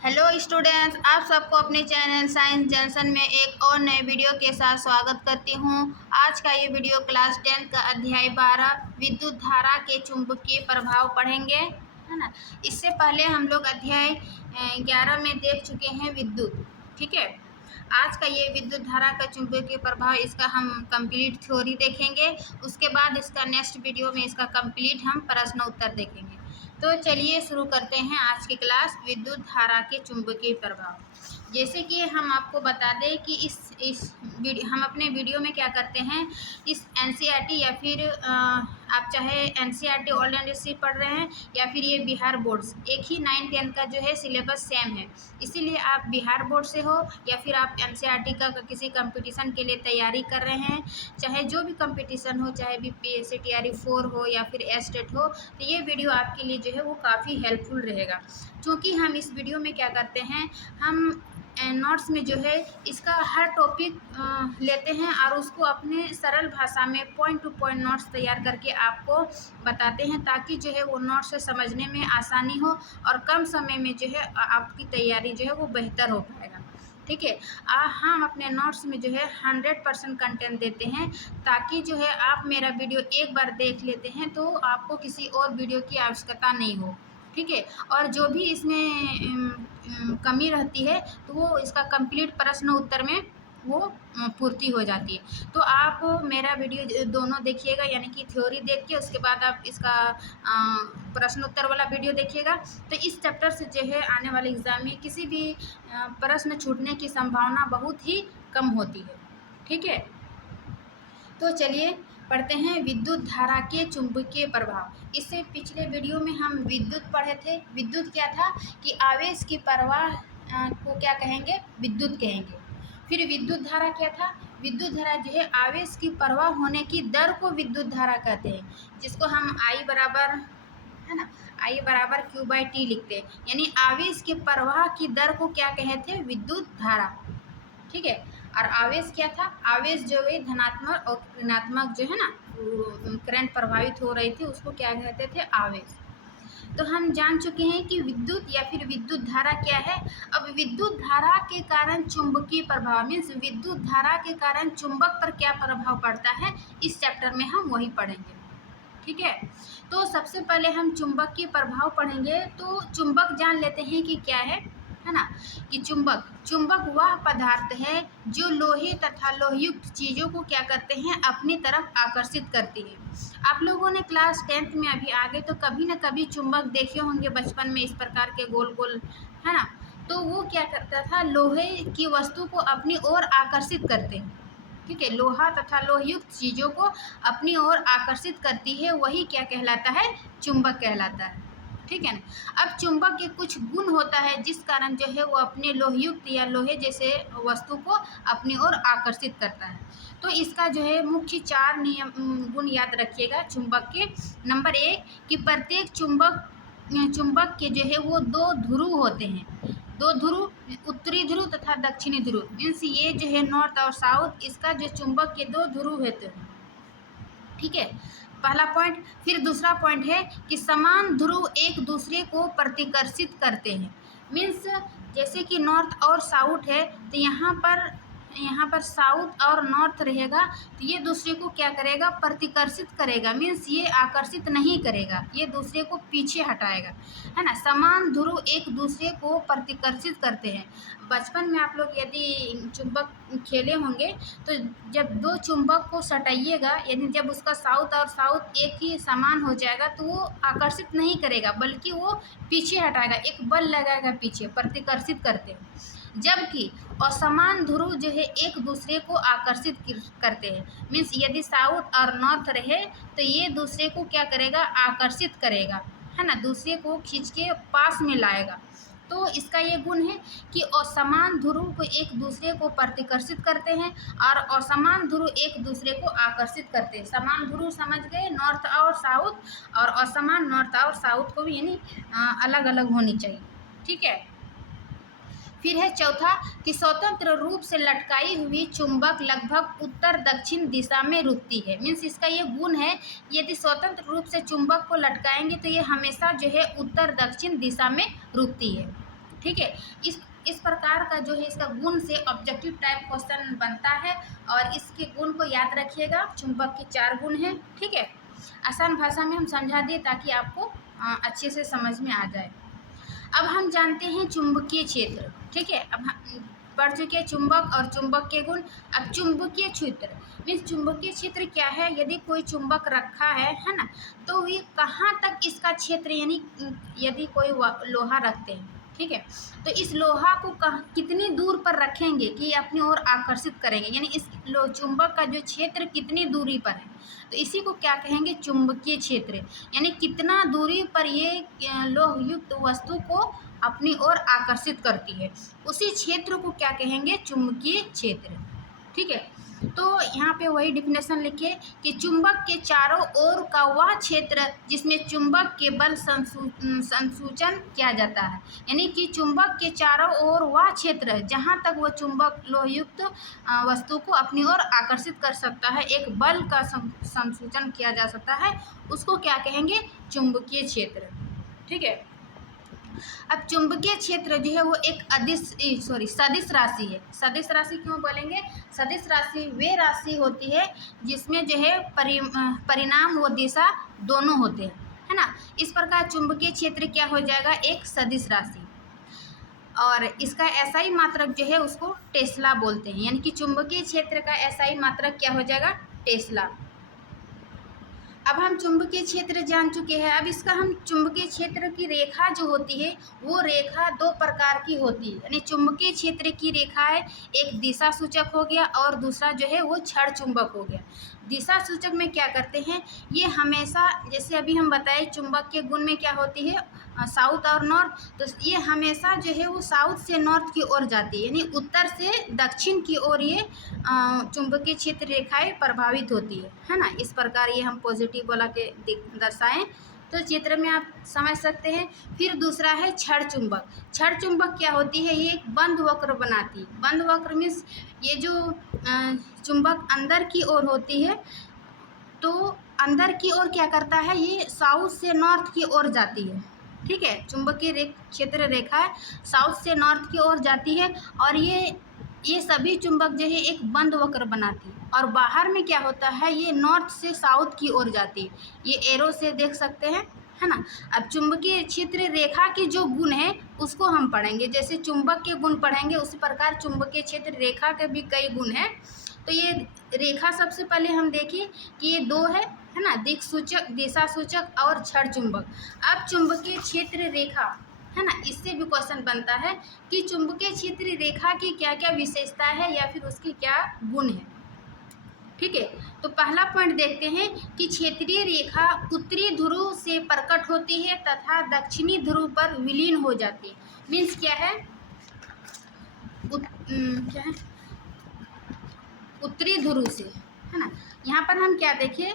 Hello students, आप सबको अपने चैनल साइंस जंक्शन में एक और नए वीडियो के साथ स्वागत करती हूँ। आज का ये वीडियो क्लास 10 का अध्याय 12 विद्युत धारा के चुंबकीय प्रभाव पढ़ेंगे, है ना। इससे पहले हम लोग अध्याय 11 में देख चुके हैं विद्युत, ठीक है। आज का ये विद्युत धारा का चुंबकीय प्रभाव, इसका हम कंप्लीट थ्योरी देखेंगे। उसके बाद इसका नेक्स्ट वीडियो में इसका कंप्लीट हम प्रश्न उत्तर देखेंगे। तो चलिए शुरू करते हैं आज की क्लास, विद्युत धारा के चुंबकीय प्रभाव। जैसे कि हम आपको बता दें कि हम अपने वीडियो में क्या करते हैं, इस एनसीईआरटी या फिर आप चाहे एनसीईआरटी ऑल इंडिया पढ़ रहे हैं या फिर ये बिहार बोर्ड्स, एक ही 9-10 का जो है सिलेबस सेम है। इसीलिए आप बिहार बोर्ड से हो या फिर आप एनसीईआरटी का किसी कंपटीशन के लिए तैयारी कर रहे हैं, चाहे जो भी कंपटीशन हो, चाहे बीपीएससी टीआरई 4 हो या फिर एस्टेट हो, तो ये वीडियो आपके लिए जो है वो काफ़ी हेल्पफुल रहेगा। क्योंकि हम इस वीडियो में क्या करते हैं, हम नोट्स में जो है इसका हर टॉपिक लेते हैं और उसको अपने सरल भाषा में पॉइंट टू पॉइंट नोट्स तैयार करके आपको बताते हैं, ताकि जो है वो नोट्स समझने में आसानी हो और कम समय में जो है आपकी तैयारी जो है वो बेहतर हो पाएगा, ठीक है। हम अपने नोट्स में जो है 100% कंटेंट देते हैं, ताकि जो है आप मेरा वीडियो एक बार देख लेते हैं तो आपको किसी और वीडियो की आवश्यकता नहीं हो, ठीक है। और जो भी इसमें कमी रहती है तो वो इसका कंप्लीट प्रश्न उत्तर में वो पूर्ति हो जाती है। तो आप मेरा वीडियो दोनों देखिएगा, यानी कि थ्योरी देख के उसके बाद आप इसका प्रश्न उत्तर वाला वीडियो देखिएगा। तो इस चैप्टर से जो है आने वाले एग्ज़ाम में किसी भी प्रश्न छूटने की संभावना बहुत ही कम होती है, ठीक है। तो चलिए पढ़ते हैं विद्युत धारा के चुंबकीय प्रभाव। इससे पिछले वीडियो में हम विद्युत पढ़े थे। विद्युत क्या था कि आवेश की प्रवाह को क्या कहेंगे, विद्युत कहेंगे। फिर विद्युत धारा क्या था, विद्युत धारा जो है आवेश की प्रवाह होने की दर को विद्युत धारा कहते हैं, जिसको हम I बराबर, है ना, I बराबर Q/T लिखते हैं। यानी आवेश के प्रवाह की दर को क्या कहते हैं, विद्युत धारा, ठीक है। और आवेश क्या था, आवेश जो है धनात्मक और ऋणात्मक जो है ना करंट प्रभावित हो रही थी, उसको क्या कहते थे, आवेश। तो हम जान चुके हैं कि विद्युत या फिर विद्युत धारा क्या है। अब विद्युत धारा के कारण चुंबकीय प्रभाव मीन्स विद्युत धारा के कारण चुंबक पर क्या प्रभाव पड़ता है, इस चैप्टर में हम वही पढ़ेंगे, ठीक है। तो सबसे पहले हम चुंबकीय प्रभाव पढ़ेंगे। तो चुंबक जान लेते हैं कि क्या है ना, कि चुंबक वह पदार्थ है जो लोहे तथा लोहयुक्त चीज़ों को क्या करते हैं, अपनी तरफ आकर्षित करती है। आप लोगों ने क्लास 10th में अभी आगे तो कभी ना कभी चुंबक देखे होंगे बचपन में, इस प्रकार के गोल गोल, है ना। तो वो क्या करता था, लोहे की वस्तु को अपनी ओर आकर्षित करते हैं, ठीक है। लोहा तथा लोहयुक्त चीज़ों को अपनी ओर आकर्षित करती है, वही क्या कहलाता है, चुंबक कहलाता है, ठीक है ना। अब चुंबक के कुछ गुण होता है जिस कारण जो है वो अपने लोहयुक्त या लोहे जैसे वस्तु को अपनी ओर आकर्षित करता है। तो इसका जो है मुख्य 4 नियम गुण याद रखिएगा चुंबक के। नंबर 1 कि प्रत्येक चुंबक के जो है वो 2 ध्रुव होते हैं, 2 ध्रुव, उत्तरी ध्रुव तथा दक्षिणी ध्रुव। मीन्स ये जो है नॉर्थ और साउथ, इसका जो चुंबक के 2 ध्रुव होते हैं, ठीक है, पहला पॉइंट। फिर दूसरा पॉइंट है कि समान ध्रुव एक दूसरे को प्रतिकर्षित करते हैं। मीन्स जैसे कि नॉर्थ और साउथ है, तो यहाँ पर साउथ और नॉर्थ रहेगा, तो ये दूसरे को क्या करेगा, प्रतिकर्षित करेगा। मीन्स ये आकर्षित नहीं करेगा, ये दूसरे को पीछे हटाएगा, है ना। समान ध्रुव एक दूसरे को प्रतिकर्षित करते हैं। बचपन में आप लोग यदि चुंबक खेले होंगे तो जब 2 चुंबक को सटाइएगा, यानी जब उसका साउथ और साउथ एक ही समान हो जाएगा, तो वो आकर्षित नहीं करेगा बल्कि वो पीछे हटाएगा, एक बल लगाएगा पीछे, प्रतिकर्षित करते हैं। जबकि असमान ध्रुव जो है एक दूसरे को आकर्षित करते हैं। मीन्स यदि साउथ और नॉर्थ रहे तो ये दूसरे को क्या करेगा, आकर्षित करेगा, है ना, दूसरे को खींच के पास में लाएगा। तो इसका ये गुण है कि असमान ध्रुव को एक दूसरे को प्रतिकर्षित करते हैं और असमान ध्रुव एक दूसरे को आकर्षित करते हैं। समान ध्रुव समझ गए, नॉर्थ और साउथ, और असमान नॉर्थ और साउथ को भी यानी अलग अलग होनी चाहिए, ठीक है। फिर है चौथा कि स्वतंत्र रूप से लटकाई हुई चुंबक लगभग उत्तर दक्षिण दिशा में रुकती है। मीन्स इसका ये गुण है, यदि स्वतंत्र रूप से चुंबक को लटकाएंगे तो ये हमेशा जो है उत्तर दक्षिण दिशा में रुकती है, ठीक है। इस प्रकार का जो है इसका गुण से ऑब्जेक्टिव टाइप क्वेश्चन बनता है और इसके गुण को याद रखिएगा। चुंबक के 4 गुण हैं, ठीक है। आसान भाषा में हम समझा दिए ताकि आपको अच्छे से समझ में आ जाए। अब हम जानते हैं चुंबकीय क्षेत्र, ठीक है। अब हम पढ़ चुके हैं चुंबक और चुंबक के गुण। अब चुंबकीय क्षेत्र मीन्स चुंबकीय क्षेत्र क्या है। यदि कोई चुंबक रखा है ना, तो ये कहाँ तक इसका क्षेत्र, यानी यदि कोई लोहा रखते हैं, ठीक है, तो इस लोहा को कितनी दूर पर रखेंगे कि अपनी ओर आकर्षित करेंगे, यानी इस चुंबक का जो क्षेत्र कितनी दूरी पर है, तो इसी को क्या कहेंगे, चुंबकीय क्षेत्र। यानी कितना दूरी पर ये लोहयुक्त वस्तु को अपनी ओर आकर्षित करती है, उसी क्षेत्र को क्या कहेंगे, चुंबकीय क्षेत्र, ठीक है। तो यहाँ पे वही डिफिनेशन लिखे कि चुंबक के चारों ओर का वह क्षेत्र जिसमें चुंबक के बल संसूचन किया जाता है, यानी कि चुंबक के चारों ओर वह क्षेत्र जहाँ तक वह चुंबक लोहयुक्त वस्तु को अपनी ओर आकर्षित कर सकता है, एक बल का संसूचन किया जा सकता है, उसको क्या कहेंगे, चुंबकीय क्षेत्र, ठीक है। अब चुंबकीय क्षेत्र जो है वो एक सदिश राशि है। सदिश राशि क्यों बोलेंगे, सदिश राशि वे राशि होती है जिसमें जो है परिणाम व दिशा दोनों होते हैं, है ना। इस प्रकार चुंबकीय क्षेत्र क्या हो जाएगा, एक सदिश राशि, और इसका एसआई मात्रक जो है उसको टेस्ला बोलते हैं, यानी कि चुंबकीय क्षेत्र का एसआई मात्रक क्या हो जाएगा, टेस्ला। अब हम चुंबकीय क्षेत्र जान चुके हैं। अब इसका हम चुंबकीय क्षेत्र की रेखा जो होती है वो रेखा 2 प्रकार की होती है, यानी चुंबकीय क्षेत्र की रेखा है, एक दिशा सूचक हो गया और दूसरा जो है वो क्षण चुंबक हो गया। दिशा सूचक में क्या करते हैं, ये हमेशा, जैसे अभी हम बताए चुंबक के गुण में क्या होती है, साउथ और नॉर्थ, तो ये हमेशा जो है वो साउथ से नॉर्थ की ओर जाती है, यानी उत्तर से दक्षिण की ओर ये चुंबकीय क्षेत्र रेखाएं प्रभावित होती है ना। इस प्रकार ये हम पॉजिटिव बोला के दर्शाएं तो चित्र में आप समझ सकते हैं। फिर दूसरा है क्षण चुंबक। क्षण चुंबक क्या होती है, ये एक बंद वक्र बनाती है। बंद वक्र मीन्स ये जो चुंबक अंदर की ओर होती है, तो अंदर की ओर क्या करता है, ये साउथ से नॉर्थ की ओर जाती है, ठीक है। चुंबकीय क्षेत्र रेखा साउथ से नॉर्थ की ओर जाती है और ये सभी चुंबक जो है एक बंद वक्र बनाती है, और बाहर में क्या होता है, ये नॉर्थ से साउथ की ओर जाती है, ये एरो से देख सकते हैं, है ना। अब चुंबकीय क्षेत्र रेखा के जो गुण है उसको हम पढ़ेंगे, जैसे चुंबक के गुण पढ़ेंगे उसी प्रकार चुंबकीय क्षेत्र रेखा के भी कई गुण हैं। तो ये रेखा सबसे पहले हम देखें कि ये 2 है ना, दिक् सूचक, दिशा सूचक और क्षण चुंबक। अब चुंबकीय क्षेत्र रेखा, है ना, इससे भी क्वेश्चन बनता है कि चुंबकीय क्षेत्र रेखा की क्या क्या विशेषता है या फिर उसकी क्या गुण है, ठीक है। तो पहला पॉइंट देखते हैं कि क्षेत्रीय रेखा उत्तरी ध्रुव से प्रकट होती है तथा दक्षिणी ध्रुव पर विलीन हो जाती है। मीन्स क्या है, क्या है, उत्तरी ध्रुव से, है ना। यहाँ पर हम क्या देखें,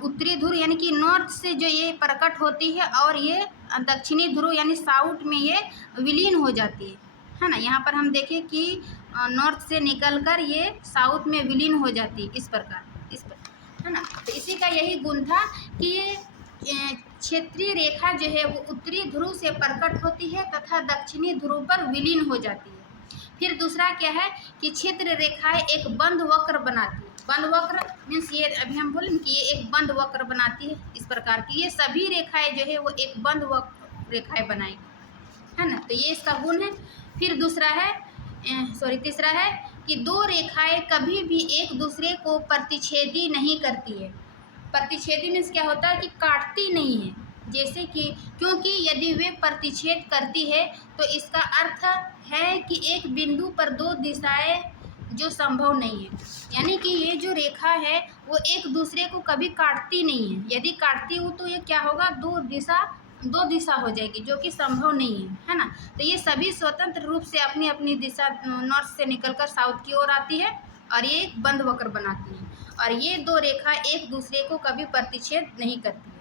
उत्तरी ध्रुव यानी कि नॉर्थ से जो ये प्रकट होती है और ये दक्षिणी ध्रुव यानी साउथ में ये विलीन हो जाती है ना। यहाँ पर हम देखें कि नॉर्थ से निकलकर ये साउथ में विलीन हो जाती है, इस प्रकार, है ना। तो इसी का यही गुण था कि ये क्षेत्रीय रेखा जो है वो उत्तरी ध्रुव से प्रकट होती है तथा दक्षिणी ध्रुव पर विलीन हो जाती है। फिर दूसरा क्या है कि क्षेत्र रेखाएं एक बंद वक्र बनाती है। बंद वक्र मीन्स ये अभी हम बोले कि ये एक बंद वक्र बनाती है, इस प्रकार की ये सभी रेखाएं जो है वो एक बंद वक्र रेखाएं बनाएंगी, है ना। तो ये इसका गुण है। फिर तीसरा है कि 2 रेखाएं कभी भी एक दूसरे को प्रतिच्छेदी नहीं करती है। प्रतिच्छेदी मीन्स क्या होता है कि काटती नहीं है, जैसे कि, क्योंकि यदि वे प्रतिच्छेद करती है तो इसका अर्थ है कि एक बिंदु पर 2 दिशाएं जो संभव नहीं है, यानी कि ये जो रेखा है वो एक दूसरे को कभी काटती नहीं है। यदि काटती हो तो ये क्या होगा, दो दिशा हो जाएगी, जो कि संभव नहीं है ना। तो ये सभी स्वतंत्र रूप से अपनी अपनी दिशा नॉर्थ से निकलकर साउथ की ओर आती है और ये एक बंद वक्र बनाती है, और ये 2 रेखा एक दूसरे को कभी प्रतिच्छेद नहीं करती है।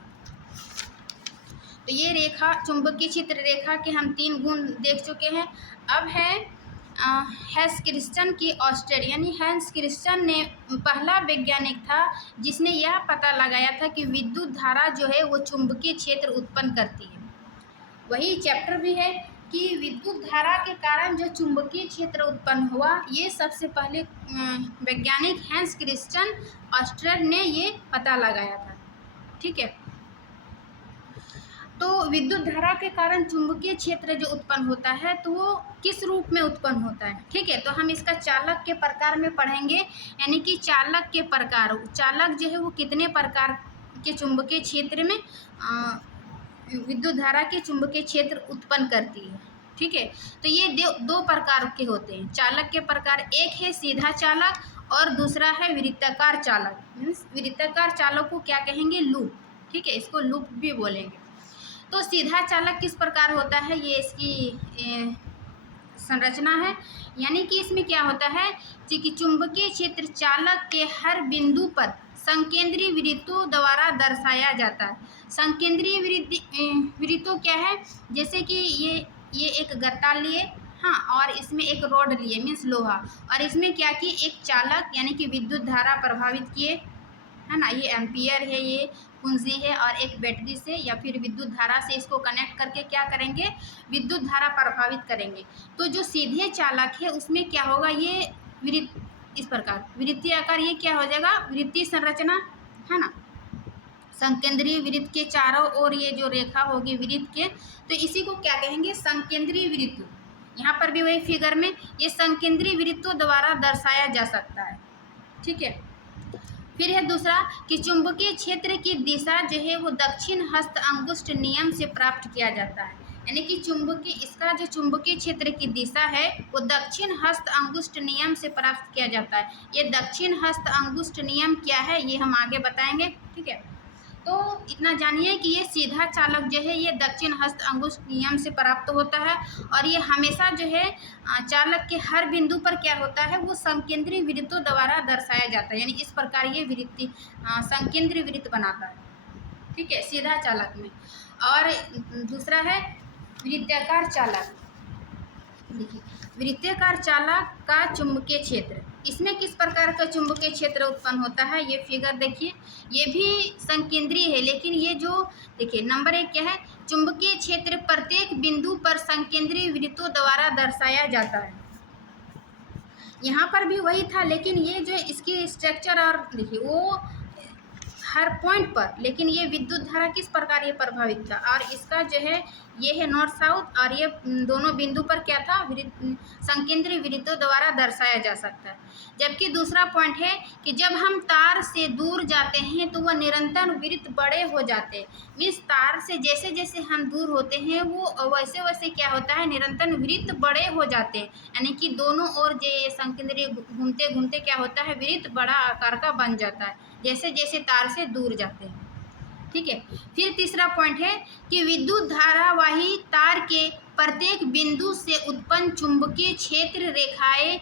तो ये रेखा चुंबकीय क्षेत्र रेखा के हम 3 गुण देख चुके हैं। अब है हैंस क्रिस्टियन की ऑस्टेड, यानी हैंस क्रिस्टियन ने पहला वैज्ञानिक था जिसने यह पता लगाया था कि विद्युत धारा जो है वो चुंबकीय क्षेत्र उत्पन्न करती है। वही चैप्टर भी है कि विद्युत धारा के कारण जो चुंबकीय क्षेत्र उत्पन्न हुआ, ये सबसे पहले वैज्ञानिक हैंस क्रिश्चियन ऑस्ट्रेड ने ये पता लगाया था। ठीक है, तो विद्युत धारा के कारण चुंबकीय क्षेत्र जो उत्पन्न होता है तो वो किस रूप में उत्पन्न होता है। ठीक है, तो हम इसका चालक के प्रकार में पढ़ेंगे, यानी कि चालक के प्रकार, चालक जो है वो कितने प्रकार के चुंबकीय क्षेत्र में विद्युत धारा के चुंबकीय क्षेत्र उत्पन्न करती है। ठीक है, तो ये दो प्रकार के होते हैं चालक के प्रकार। एक है सीधा चालक और दूसरा है वृत्ताकार चालक। मीन्स वृत्ताकार चालक को क्या कहेंगे, लूप। ठीक है, इसको लूप भी बोलेंगे। तो सीधा चालक किस प्रकार होता है, ये इसकी संरचना है। यानी कि इसमें क्या होता है कि चुंबकीय क्षेत्र चालक के हर बिंदु पर संकेंद्रीय वृत्तों द्वारा दर्शाया जाता है। संकेंद्रीय वृत्तों क्या है, जैसे कि ये एक गत्ता लिए, हाँ, और इसमें एक रॉड लिए, मीन्स लोहा, और इसमें क्या कि एक चालक यानी कि विद्युत धारा प्रभावित किए, है ना, ये एम्पियर है, ये कुंजी है, और एक बैटरी से या फिर विद्युत धारा से इसको कनेक्ट करके क्या करेंगे, विद्युत धारा प्रभावित करेंगे। तो जो सीधे चालक है उसमें क्या होगा, ये इस प्रकार वृत्तीय आकार, ये क्या हो जाएगा, वृत्तीय संरचना, है ना, संकेंद्रीय वृत्त के चारों ओर ये जो रेखा होगी वृत्त के, तो इसी को क्या कहेंगे, संकेंद्रीय वृत्त। यहाँ पर भी वही फिगर में ये संकेंद्रीय वृत्तों द्वारा दर्शाया जा सकता है। ठीक है, फिर है दूसरा कि चुंबकीय क्षेत्र की दिशा जो है वो दक्षिण हस्त अंगुष्ठ नियम से प्राप्त किया जाता है। यानी कि इसका जो चुंबकीय क्षेत्र की दिशा है वो दक्षिण हस्त अंगुष्ठ नियम से प्राप्त किया जाता है। ये दक्षिण हस्त अंगुष्ठ नियम क्या है ये हम आगे बताएंगे। ठीक है, तो इतना जानिए कि ये सीधा चालक जो है ये दक्षिण हस्त अंगुष्ठ नियम से प्राप्त होता है, और ये हमेशा जो है चालक के हर बिंदु पर क्या होता है, वो संकेंद्रीय वृत्तों द्वारा दर्शाया जाता है। यानी इस प्रकार ये वृत्ति संकेंद्रीय वृत्त बनाता है। ठीक है, सीधा चालक में। और दूसरा है वृत्ताकार चालक। देखिए, वृत्ताकार चालक का चुंबकीय क्षेत्र, इसमें किस प्रकार का चुंबकीय क्षेत्र उत्पन्न होता है, ये फिगर देखिए, ये भी संकेंद्रीय है, लेकिन ये जो देखिए नंबर 1 क्या है, चुंबकीय क्षेत्र प्रत्येक बिंदु पर संकेंद्रीय वृत्तों द्वारा दर्शाया जाता है। यहाँ पर भी वही था, लेकिन ये जो इसकी स्ट्रक्चर और देखिए वो हर पॉइंट पर, लेकिन ये विद्युत धारा किस प्रकार ये प्रभावित था, और इसका जो है ये है नॉर्थ साउथ, और ये दोनों बिंदु पर क्या था, संकेंद्रीय वृत्तों द्वारा दर्शाया जा सकता है। जबकि दूसरा पॉइंट है कि जब हम तार से दूर जाते हैं तो वह निरंतर वृत्त बड़े हो जाते हैं। मीन्स तार से जैसे जैसे हम दूर होते हैं वो वैसे वैसे क्या होता है, निरंतर वृत्त बड़े हो जाते हैं। यानी कि दोनों ओर जो संकेंद्रीय घूमते घूमते क्या होता है, वृत्त बड़ा आकार का बन जाता है जैसे जैसे तार से दूर जाते हैं। ठीक है, फिर तीसरा पॉइंट है कि विद्युत धारावाही तार के प्रत्येक बिंदु से उत्पन्न चुंबकीय क्षेत्र रेखाएं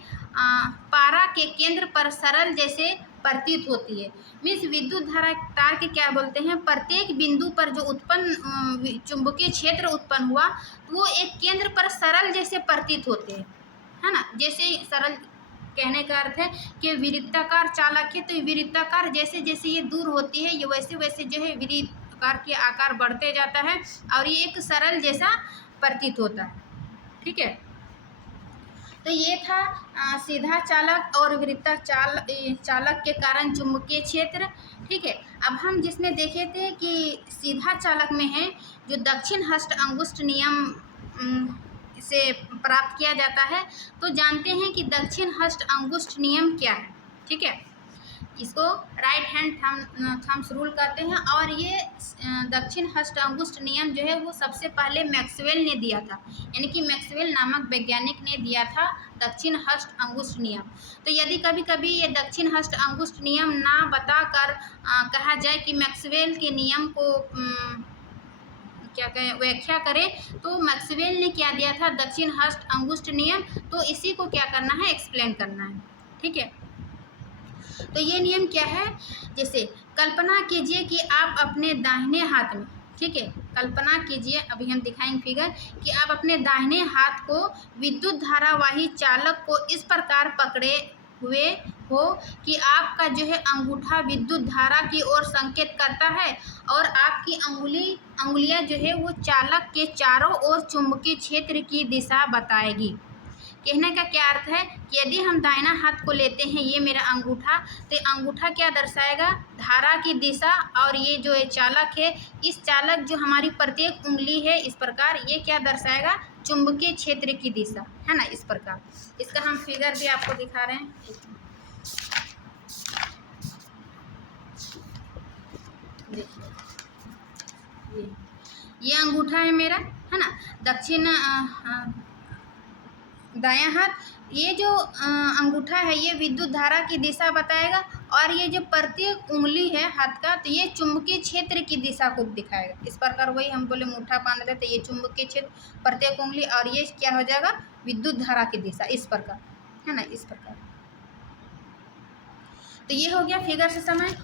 पारा के केंद्र पर सरल जैसे प्रतीत होती है। मीन्स विद्युत धारा तार के क्या बोलते हैं, प्रत्येक बिंदु पर जो उत्पन्न चुंबकीय क्षेत्र उत्पन्न हुआ वो एक केंद्र पर सरल जैसे प्रतीत होते हैं, है ना। जैसे सरल कहने का अर्थ है कि वृत्ताकार चालक है, तो वृत्ताकार जैसे जैसे ये दूर होती है ये वैसे वैसे जो है वृत्ताकार के आकार बढ़ते जाता है और ये एक सरल जैसा प्रतीत होता है। ठीक है, तो ये था सीधा चालक और वृत्ताकार चालक के कारण चुंबकीय क्षेत्र। ठीक है, अब हम जिसमें देखे थे कि सीधा चालक में है जो दक्षिण हस्त अंगुष्ठ नियम से प्राप्त किया जाता है, तो जानते हैं कि दक्षिण हस्त अंगुष्ठ नियम क्या है। ठीक है, इसको राइट हैंड थम्स रूल कहते हैं, और ये दक्षिण हस्त अंगुष्ठ नियम जो है वो सबसे पहले मैक्सवेल ने दिया था। यानी कि मैक्सवेल नामक वैज्ञानिक ने दिया था दक्षिण हस्त अंगुष्ठ नियम। तो यदि कभी कभी ये दक्षिण हस्त अंगुष्ठ नियम ना बताकर कहा जाए कि मैक्सवेल के नियम को क्या कहें व्याख्या करें, तो मैक्सवेल ने क्या दिया था, दक्षिण हस्त अंगुष्ठ नियम। तो इसी को क्या करना है, एक्सप्लेन करना है। ठीक है, तो ये नियम क्या है, जैसे कल्पना कीजिए कि आप अपने दाहिने हाथ में, ठीक है, कल्पना कीजिए, अभी हम दिखाएंगे फिगर, कि आप अपने दाहिने हाथ को विद्युत धारावाही चालक को इस प्रकार पकड़े हुए हो कि आपका जो है अंगूठा विद्युत धारा की ओर संकेत करता है और आपकी अंगुलियां जो है वो चालक के चारों ओर चुंबकीय क्षेत्र की दिशा बताएगी। कहने का क्या अर्थ है कि यदि हम दाहिना हाथ को लेते हैं, ये मेरा अंगूठा, तो अंगूठा क्या दर्शाएगा? धारा की दिशा। और ये जो है चालक है, इस चालक जो हमारी प्रत्येक उंगली है इस प्रकार, ये क्या दर्शाएगा? चुंबकीय क्षेत्र की दिशा, है ना, इस प्रकार। इसका हम फिगर भी आपको दिखा रहे हैं। देखिए ये अंगूठा है मेरा, है ना, दक्षिण दायां हाथ। ये जो अंगूठा है ये विद्युत धारा की दिशा बताएगा और ये जो प्रत्येक उंगली है हाथ का, तो ये चुंबकीय क्षेत्र की दिशा को दिखाएगा। इस प्रकार वही हम बोले मुट्ठा बांध रहे, तो ये चुंबकीय क्षेत्र प्रत्येक उंगली, और ये क्या हो जाएगा? विद्युत धारा की दिशा, इस प्रकार, है ना, इस प्रकार। तो ये हो गया फिगर से समय।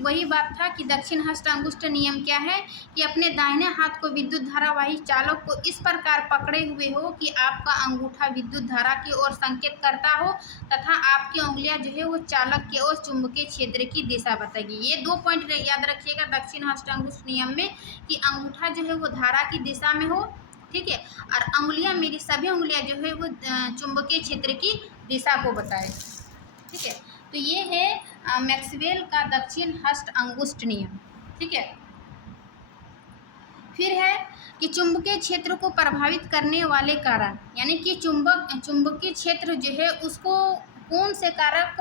वही बात था कि दक्षिण हस्त अंगुष्ठ नियम क्या है कि अपने दाहिने हाथ को विद्युत धारावाही चालक को इस प्रकार पकड़े हुए हो कि आपका अंगूठा विद्युत धारा की ओर संकेत करता हो तथा आपकी उंगलियां जो है वो चालक की ओर चुंबकीय क्षेत्र की दिशा बताएगी। ये 2 पॉइंट याद रखिएगा दक्षिण हस्त अंगुष्ठ नियम में कि अंगूठा जो है वो धारा की दिशा में हो, ठीक है, और उंगलियां, मेरी सभी उंगलियां जो है वो चुंबकीय क्षेत्र की दिशा को बताए, ठीक है। तो ये है मैक्सवेल का दक्षिण हस्त अंगुष्ठ नियम, ठीक है। फिर है कि चुंबकीय क्षेत्र को प्रभावित करने वाले कारक, यानी कि चुंबकीय क्षेत्र जो है उसको कौन से कारक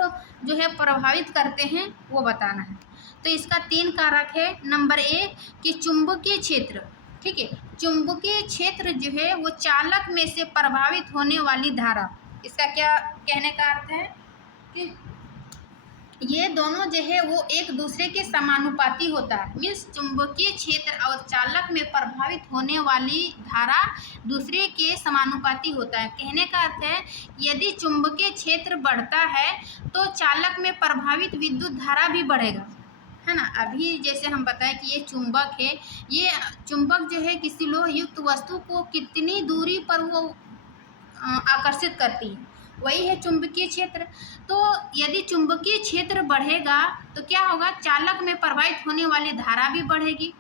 जो है प्रभावित करते हैं वो बताना है। तो इसका 3 कारक है। नंबर 1 कि चुंबकीय क्षेत्र, ठीक है, चुंबकीय क्षेत्र जो है वो चालक में से प्रभावित होने वाली धारा। इसका क्या कहने का अर्थ है कि ये दोनों जो है वो एक दूसरे के समानुपाती होता है। मीन्स चुंबकीय क्षेत्र और चालक में प्रभावित होने वाली धारा दूसरे के समानुपाती होता है। कहने का अर्थ है यदि चुंबकीय क्षेत्र बढ़ता है तो चालक में प्रभावित विद्युत धारा भी बढ़ेगा, है ना। अभी जैसे हम बताएं कि ये चुंबक है, ये चुंबक जो है किसी लोह युक्त वस्तु को कितनी दूरी पर वो आकर्षित करती है, वही है चुंबकीय क्षेत्र। तो यदि चुंबकीय क्षेत्र बढ़ेगा तो क्या होगा? चालक में प्रभावित होने वाली धारा भी बढ़ेगी।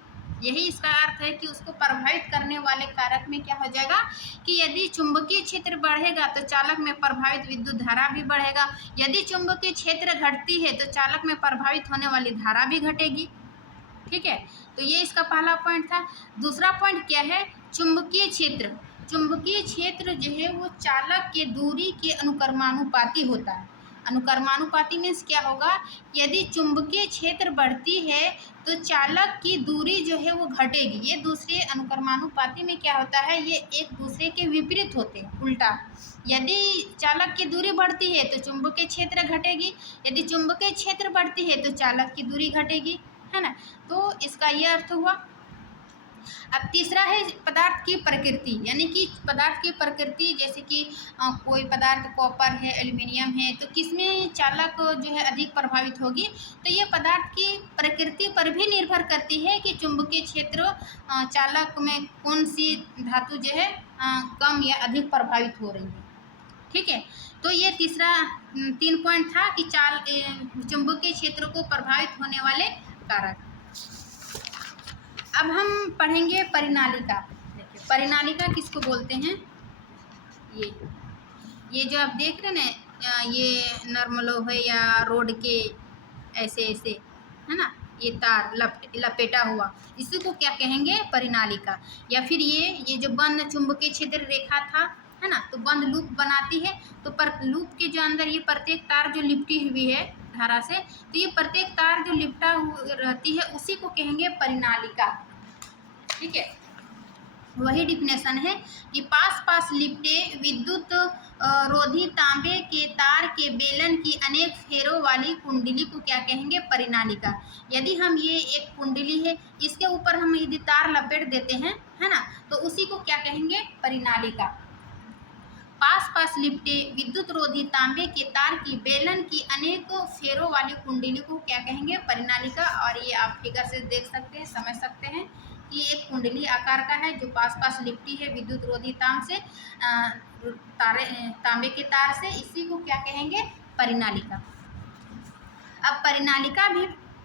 यही इसका अर्थ है कि उसको प्रभावित करने वाले कारक में क्या हो जाएगा कि यदि चुंबकीय क्षेत्र बढ़ेगा तो चालक में प्रभावित विद्युत धारा भी बढ़ेगा। यदि चुंबकीय क्षेत्र घटती है तो चालक में प्रभावित होने वाली धारा भी घटेगी, ठीक है। तो ये इसका पहला पॉइंट था। दूसरा पॉइंट क्या है? चुंबकीय क्षेत्र। चुंबकीय क्षेत्र जो है वो चालक के दूरी के अनुक्रमानुपाती होता है। अनुक्रमानुपाती मीन्स क्या होगा? यदि चुंबकीय क्षेत्र बढ़ती है तो चालक की दूरी जो है वो घटेगी। ये दूसरे अनुक्रमानुपाती में क्या होता है? ये एक दूसरे के विपरीत होते हैं, उल्टा। यदि चालक की दूरी बढ़ती है तो चुंबकीय क्षेत्र घटेगी, यदि चुंबकीय क्षेत्र बढ़ती है तो चालक की दूरी घटेगी, है ना। तो इसका ये अर्थ हुआ। अब तीसरा है पदार्थ की प्रकृति, यानी कि पदार्थ की प्रकृति, जैसे कि कोई पदार्थ कॉपर है, एल्युमिनियम है, तो किसमें चालक जो है अधिक प्रभावित होगी? तो ये पदार्थ की प्रकृति पर भी निर्भर करती है कि चुंबकीय क्षेत्र चालक में कौन सी धातु जो है कम या अधिक प्रभावित हो रही है, ठीक है। तो ये तीसरा 3 पॉइंट था कि चुंबकीय क्षेत्र को प्रभावित होने वाले कारक। अब हम पढ़ेंगे परिनालिका। देखिए परिनालिका किसको बोलते हैं? ये जो आप देख रहे हैं ना, ये नॉर्मल है या रोड के ऐसे ऐसे, है ना, ये तार लपेटा हुआ, इसी को क्या कहेंगे? परिनालिका। या फिर ये जो बंद चुंबकीय क्षेत्र रेखा था, है ना, तो बंद लूप बनाती है। तो पर लूप के जो अंदर ये प्रत्येक तार जो लिपटी हुई है धारा से, तो ये प्रत्येक तार जो लिपटा रहती है उसी को कहेंगे परिनालिका, ठीक है। वही डिफिनेशन है कि पास लिपटे विद्युत रोधी तांबे के तार के बेलन की अनेक फेरों वाली कुंडली को क्या कहेंगे? परिनालिका। यदि हम ये एक कुंडली है, इसके ऊपर हम यदि तार लपेट देते हैं, है ना, तो उसी को क्या कहेंगे? परिनालिका। पास लिपटे विद्युत रोधी तांबे के तार की बेलन की अनेकों फेरों वाली कुंडली को क्या कहेंगे? परिनालिका। और ये आप फिगर से देख सकते हैं, समझ सकते हैं कि एक कुंडली आकार का है जो पास लिपटी है विद्युत रोधी तांबे के तार से, इसी को क्या कहेंगे? परिनालिका। अब परिनालिका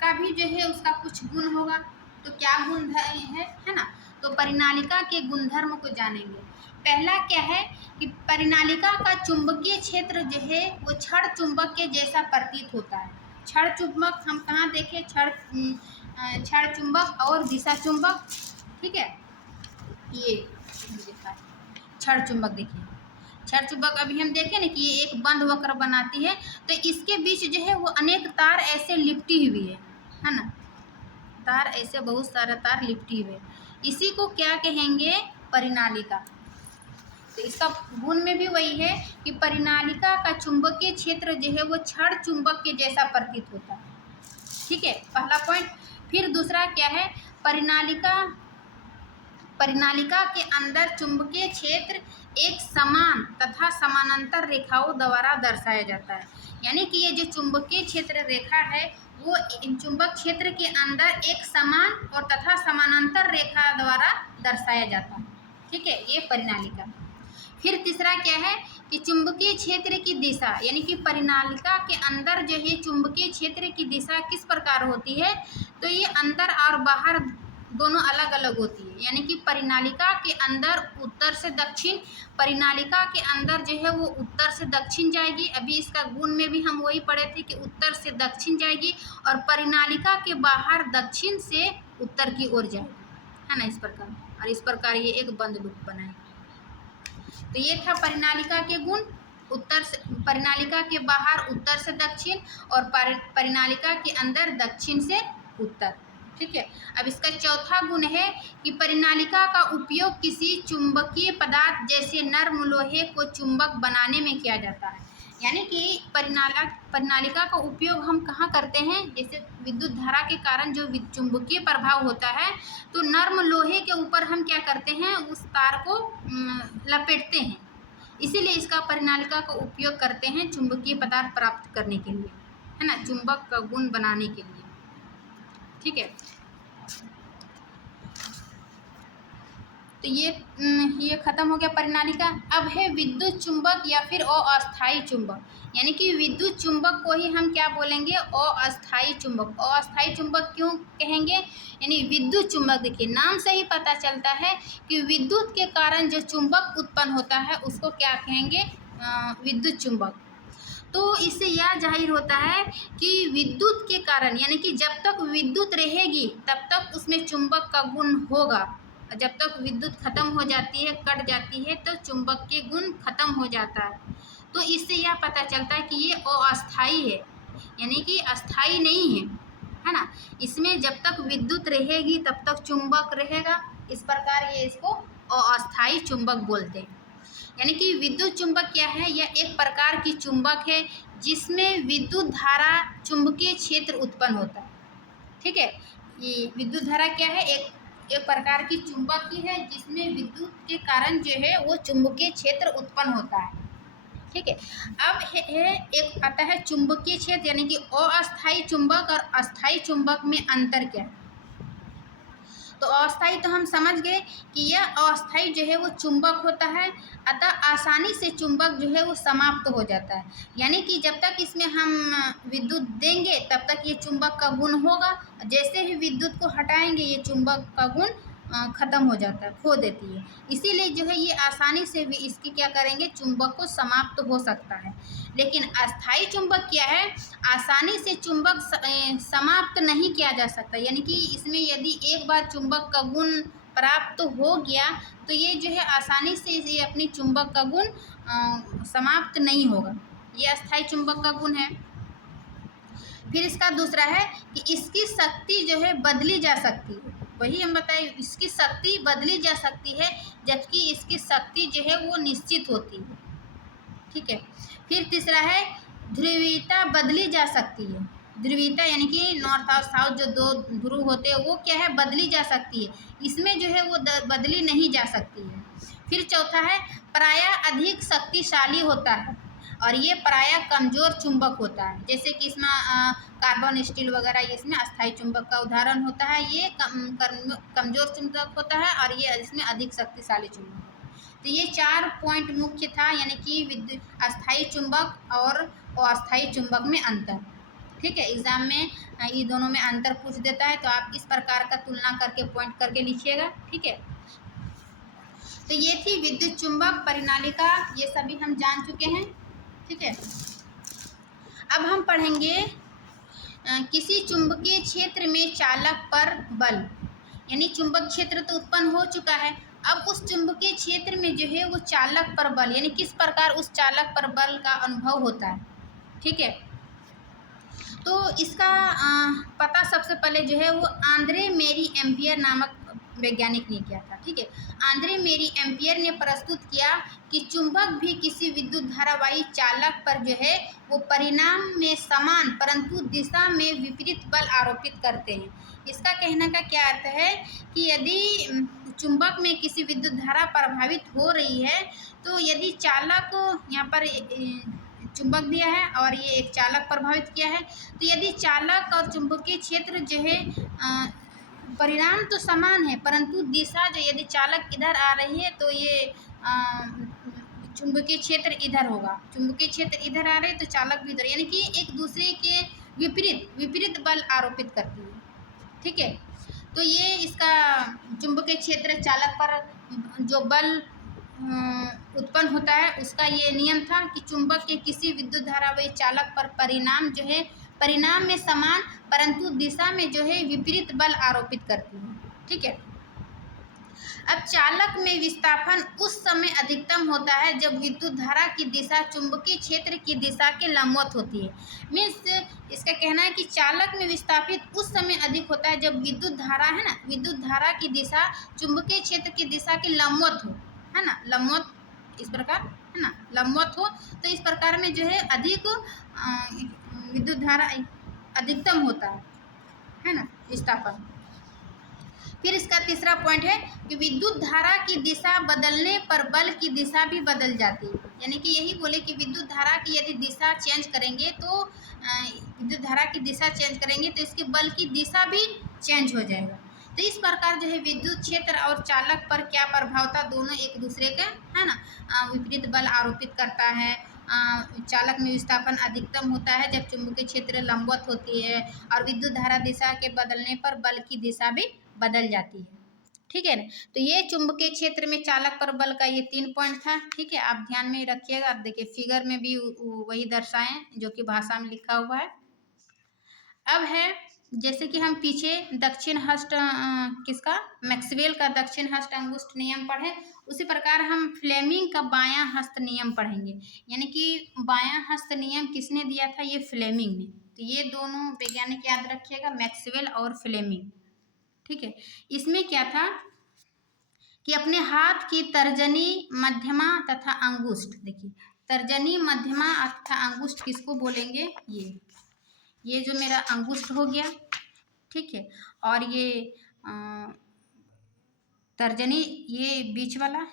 का भी जो है उसका कुछ गुण होगा, तो क्या गुण है ना। तो परिनालिका के गुणधर्म को जानेंगे। पहला क्या है कि परिनालिका का चुंबकीय क्षेत्र जो है वो क्षण चुंबक के जैसा प्रतीत होता है। क्षण चुंबक हम कहाँ देखें, क्षण चुंबक और दिशा चुंबक, ठीक है। ये क्षण चुंबक देखिए, क्षण चुंबक अभी हम देखें ना कि ये एक बंद वक्र बनाती है, तो इसके बीच जो है वो अनेक तार ऐसे लिपटी हुई है ना, तार ऐसे बहुत सारे तार लिपटी हुए, इसी को क्या कहेंगे, परिनालिका। तो इसका गुण में भी वही है कि परिनालिका का चुंबकीय क्षेत्र जो है वो क्षण चुंबक के जैसा प्रतीत होता है, ठीक है, पहला पॉइंट। फिर दूसरा क्या है, परिनालिका के अंदर चुंबकीय क्षेत्र एक समान तथा समानांतर रेखाओं द्वारा दर्शाया जाता है। यानी कि ये जो चुंबकीय क्षेत्र रेखा है वो चुंबक क्षेत्र के अंदर एक समान और तथा समानांतर रेखा द्वारा दर्शाया जाता है, ठीक है, ये परिनालिका। फिर तीसरा क्या है कि चुंबकीय क्षेत्र की दिशा, यानी कि परिनालिका के अंदर जो है चुंबकीय क्षेत्र की दिशा किस प्रकार होती है, तो ये अंदर और बाहर दोनों अलग अलग होती है। यानी कि परिनालिका के अंदर उत्तर से दक्षिण, परिनालिका के अंदर जो है वो उत्तर से दक्षिण जाएगी। अभी इसका गुण में भी हम वही पढ़े थे कि उत्तर से दक्षिण जाएगी, और परिनालिका के बाहर दक्षिण से उत्तर की ओर जाएगी, है ना, इस प्रकार। और इस प्रकार ये एक बंद लूप बनाएगी। तो ये था परिनालिका के गुण, उत्तर से, परिनालिका के बाहर उत्तर से दक्षिण और परिनालिका के अंदर दक्षिण से उत्तर, ठीक है। अब इसका चौथा गुण है कि परिनालिका का उपयोग किसी चुंबकीय पदार्थ जैसे नर्म लोहे को चुंबक बनाने में किया जाता है। यानी कि परिनालिका का उपयोग हम कहाँ करते हैं, जैसे विद्युत धारा के कारण जो चुंबकीय प्रभाव होता है, तो नर्म लोहे के ऊपर हम क्या करते हैं, उस तार को लपेटते हैं, इसीलिए इसका परिनालिका का उपयोग करते हैं चुंबकीय पदार्थ प्राप्त करने के लिए, है ना, चुंबक का गुण बनाने के लिए, ठीक है। तो ये खत्म हो गया परिनालिका। अब है विद्युत चुंबक या फिर अस्थायी चुंबक। यानी कि विद्युत चुंबक को ही हम क्या बोलेंगे, अस्थायी चुंबक। अस्थायी चुंबक क्यों कहेंगे, यानी विद्युत चुंबक, देखिए नाम से ही पता चलता है कि विद्युत के कारण जो चुंबक उत्पन्न होता है उसको क्या कहेंगे, विद्युत चुंबक। तो इससे यह जाहिर होता है कि विद्युत के कारण, यानी कि जब तक विद्युत रहेगी तब तक उसमें चुंबक का गुण होगा, जब तक विद्युत खत्म हो जाती है, कट जाती है, तो चुंबक के गुण खत्म हो जाता है। तो इससे यह पता चलता है कि ये अस्थायी है, यानी कि अस्थायी नहीं है ना। इसमें जब तक विद्युत रहेगी तब तक चुंबक रहेगा, इस प्रकार ये इसको अस्थायी चुंबक बोलते हैं। यानी कि विद्युत चुंबक क्या है, यह एक प्रकार की चुंबक है जिसमें विद्युत धारा चुंबकीय क्षेत्र उत्पन्न होता है, ठीक है। ये विद्युत धारा क्या है, एक प्रकार की चुंबक की है जिसमें विद्युत के कारण जो है वो चुंबकीय क्षेत्र उत्पन्न होता है, ठीक है। अब है एक आता है चुंबकीय क्षेत्र, यानी कि अस्थायी चुंबक और अस्थायी चुंबक में अंतर क्या है। तो अस्थायी तो हम समझ गए कि यह अस्थायी जो है वो चुंबक होता है, अतः आसानी से चुंबक जो है वो समाप्त हो जाता है। यानी कि जब तक इसमें हम विद्युत देंगे तब तक ये चुंबक का गुण होगा, जैसे ही विद्युत को हटाएंगे ये चुंबक का गुण खत्म हो जाता है, खो देती है। इसीलिए जो है ये आसानी से भी इसकी क्या करेंगे, चुंबक को समाप्त हो सकता है। लेकिन अस्थायी चुंबक क्या है, आसानी से चुंबक समाप्त नहीं किया जा सकता। यानी कि इसमें यदि एक बार चुंबक का गुण प्राप्त हो गया तो ये जो है आसानी से ये अपनी चुंबक का गुण समाप्त नहीं होगा, ये अस्थायी चुंबक का गुण है। फिर इसका दूसरा है कि इसकी शक्ति जो है बदली जा सकती है, वही हम बताएं, इसकी शक्ति बदली जा सकती है, जबकि इसकी शक्ति जो है वो निश्चित होती है, ठीक है। फिर तीसरा है ध्रुवीयता बदली जा सकती है। ध्रुवीयता यानी कि नॉर्थ और साउथ जो दो ध्रुव होते हैं वो क्या है, बदली जा सकती है, इसमें जो है वो बदली नहीं जा सकती है। फिर चौथा है प्रायः अधिक शक्तिशाली होता है और ये प्रायः कमज़ोर चुंबक होता है। जैसे कि इसमें कार्बन स्टील वगैरह इसमें अस्थायी चुंबक का उदाहरण होता है, ये कमज़ोर चुंबक होता है और ये इसमें अधिक शक्तिशाली चुंबक। तो ये 4 पॉइंट मुख्य था, यानी कि अस्थायी चुंबक और अस्थायी चुंबक में अंतर। ठीक है, एग्जाम में ये दोनों में अंतर पूछ देता है, तो आप इस प्रकार का तुलना करके पॉइंट करके लिखिएगा। ठीक है, तो ये थी विद्युत चुंबक परिनालिका, ये सभी हम जान चुके हैं। ठीक है, अब हम पढ़ेंगे किसी चुंबकीय क्षेत्र में चालक पर बल, यानी चुंबक क्षेत्र तो उत्पन्न हो चुका है, अब उस चुंबकीय क्षेत्र में जो है वो चालक पर बल, यानी किस प्रकार उस चालक पर बल का अनुभव होता है। ठीक है, तो इसका पता सबसे पहले जो है वो आंद्रे मेरी एम्पियर नामक वैज्ञानिक ने किया था। ठीक है, आंद्रे मेरी एम्पियर ने प्रस्तुत किया कि चुंबक भी किसी विद्युत धारावाही चालक पर जो है वो परिणाम में समान परंतु दिशा में विपरीत बल आरोपित करते हैं। इसका कहने का क्या अर्थ है कि यदि चुंबक में किसी विद्युत धारा प्रभावित हो रही है, तो यदि चालक यहाँ पर चुंबक दिया है और ये एक चालक प्रभावित किया है, तो यदि चालक और चुंबकीय क्षेत्र जो है परिणाम तो समान है परंतु दिशा जो, यदि चालक इधर आ रही है तो ये चुंबकीय क्षेत्र इधर होगा, चुंबकीय क्षेत्र इधर आ रहे हैं तो चालक भी इधर, यानी कि एक दूसरे के विपरीत बल आरोपित करती है। ठीक है, तो ये इसका चुंबकीय क्षेत्र चालक पर जो बल उत्पन्न होता है उसका ये नियम था कि चुंबक के किसी विद्युत धारावाही चालक पर परिणाम जो है परिणाम में समान परंतु दिशा में जो है विपरीत बल आरोपित करती है। ठीक है, अब चालक में विस्थापन उस समय अधिकतम होता है जब विद्युत धारा की दिशा चुंबकीय क्षेत्र की दिशा के लंबवत होती है। मीन्स इसका कहना है कि चालक में विस्थापित उस समय अधिक होता है जब विद्युत धारा है ना, विद्युत धारा की दिशा चुंबकीय क्षेत्र की दिशा के लंबवत हो, है ना, लंबवत इस प्रकार, है ना, लंबवत हो, तो इस प्रकार में जो है अधिक विद्युत धारा अधिकतम होता है ना, विस्थापन। फिर इसका तीसरा पॉइंट है कि विद्युत धारा की दिशा बदलने पर बल की दिशा भी बदल जाती है, यानी कि यही बोले कि विद्युत धारा की यदि दिशा चेंज करेंगे तो विद्युत धारा की दिशा चेंज करेंगे तो इसके बल की दिशा भी चेंज हो जाएगा। तो इस प्रकार जो है विद्युत क्षेत्र और चालक पर क्या प्रभाव था, दोनों एक दूसरे का, है ना, विपरीत बल आरोपित करता है। चालक में विस्थापन अधिकतम होता है जब चुंबकीय क्षेत्र लंबवत होती है और विद्युत धारा दिशा के बदलने पर बल की दिशा भी बदल जाती है। ठीक है ना, तो ये चुंबकीय क्षेत्र में चालक पर बल का ये 3 पॉइंट था। ठीक है, आप ध्यान में रखिएगा। आप देखिए फिगर में भी वही दर्शाएं जो कि भाषा में लिखा हुआ है। अब है जैसे कि हम पीछे दक्षिण हस्त किसका, मैक्सवेल का दक्षिण हस्त अंगुष्ठ नियम पढ़े, उसी प्रकार हम फ्लेमिंग का बायां हस्त नियम पढ़ेंगे। यानी कि बायां हस्त नियम किसने दिया था, ये फ्लेमिंग ने। तो ये दोनों वैज्ञानिक याद रखिएगा, मैक्सवेल और फ्लेमिंग। ठीक है, इसमें क्या था कि अपने हाथ की तर्जनी, मध्यमा तथा अंगुष्ठ, देखिए तर्जनी, मध्यमा तथा अंगुष्ठ किसको बोलेंगे, ये जो मेरा अंगुष्ठ हो गया, ठीक है, और ये तर्जनी, ये बीच वाला,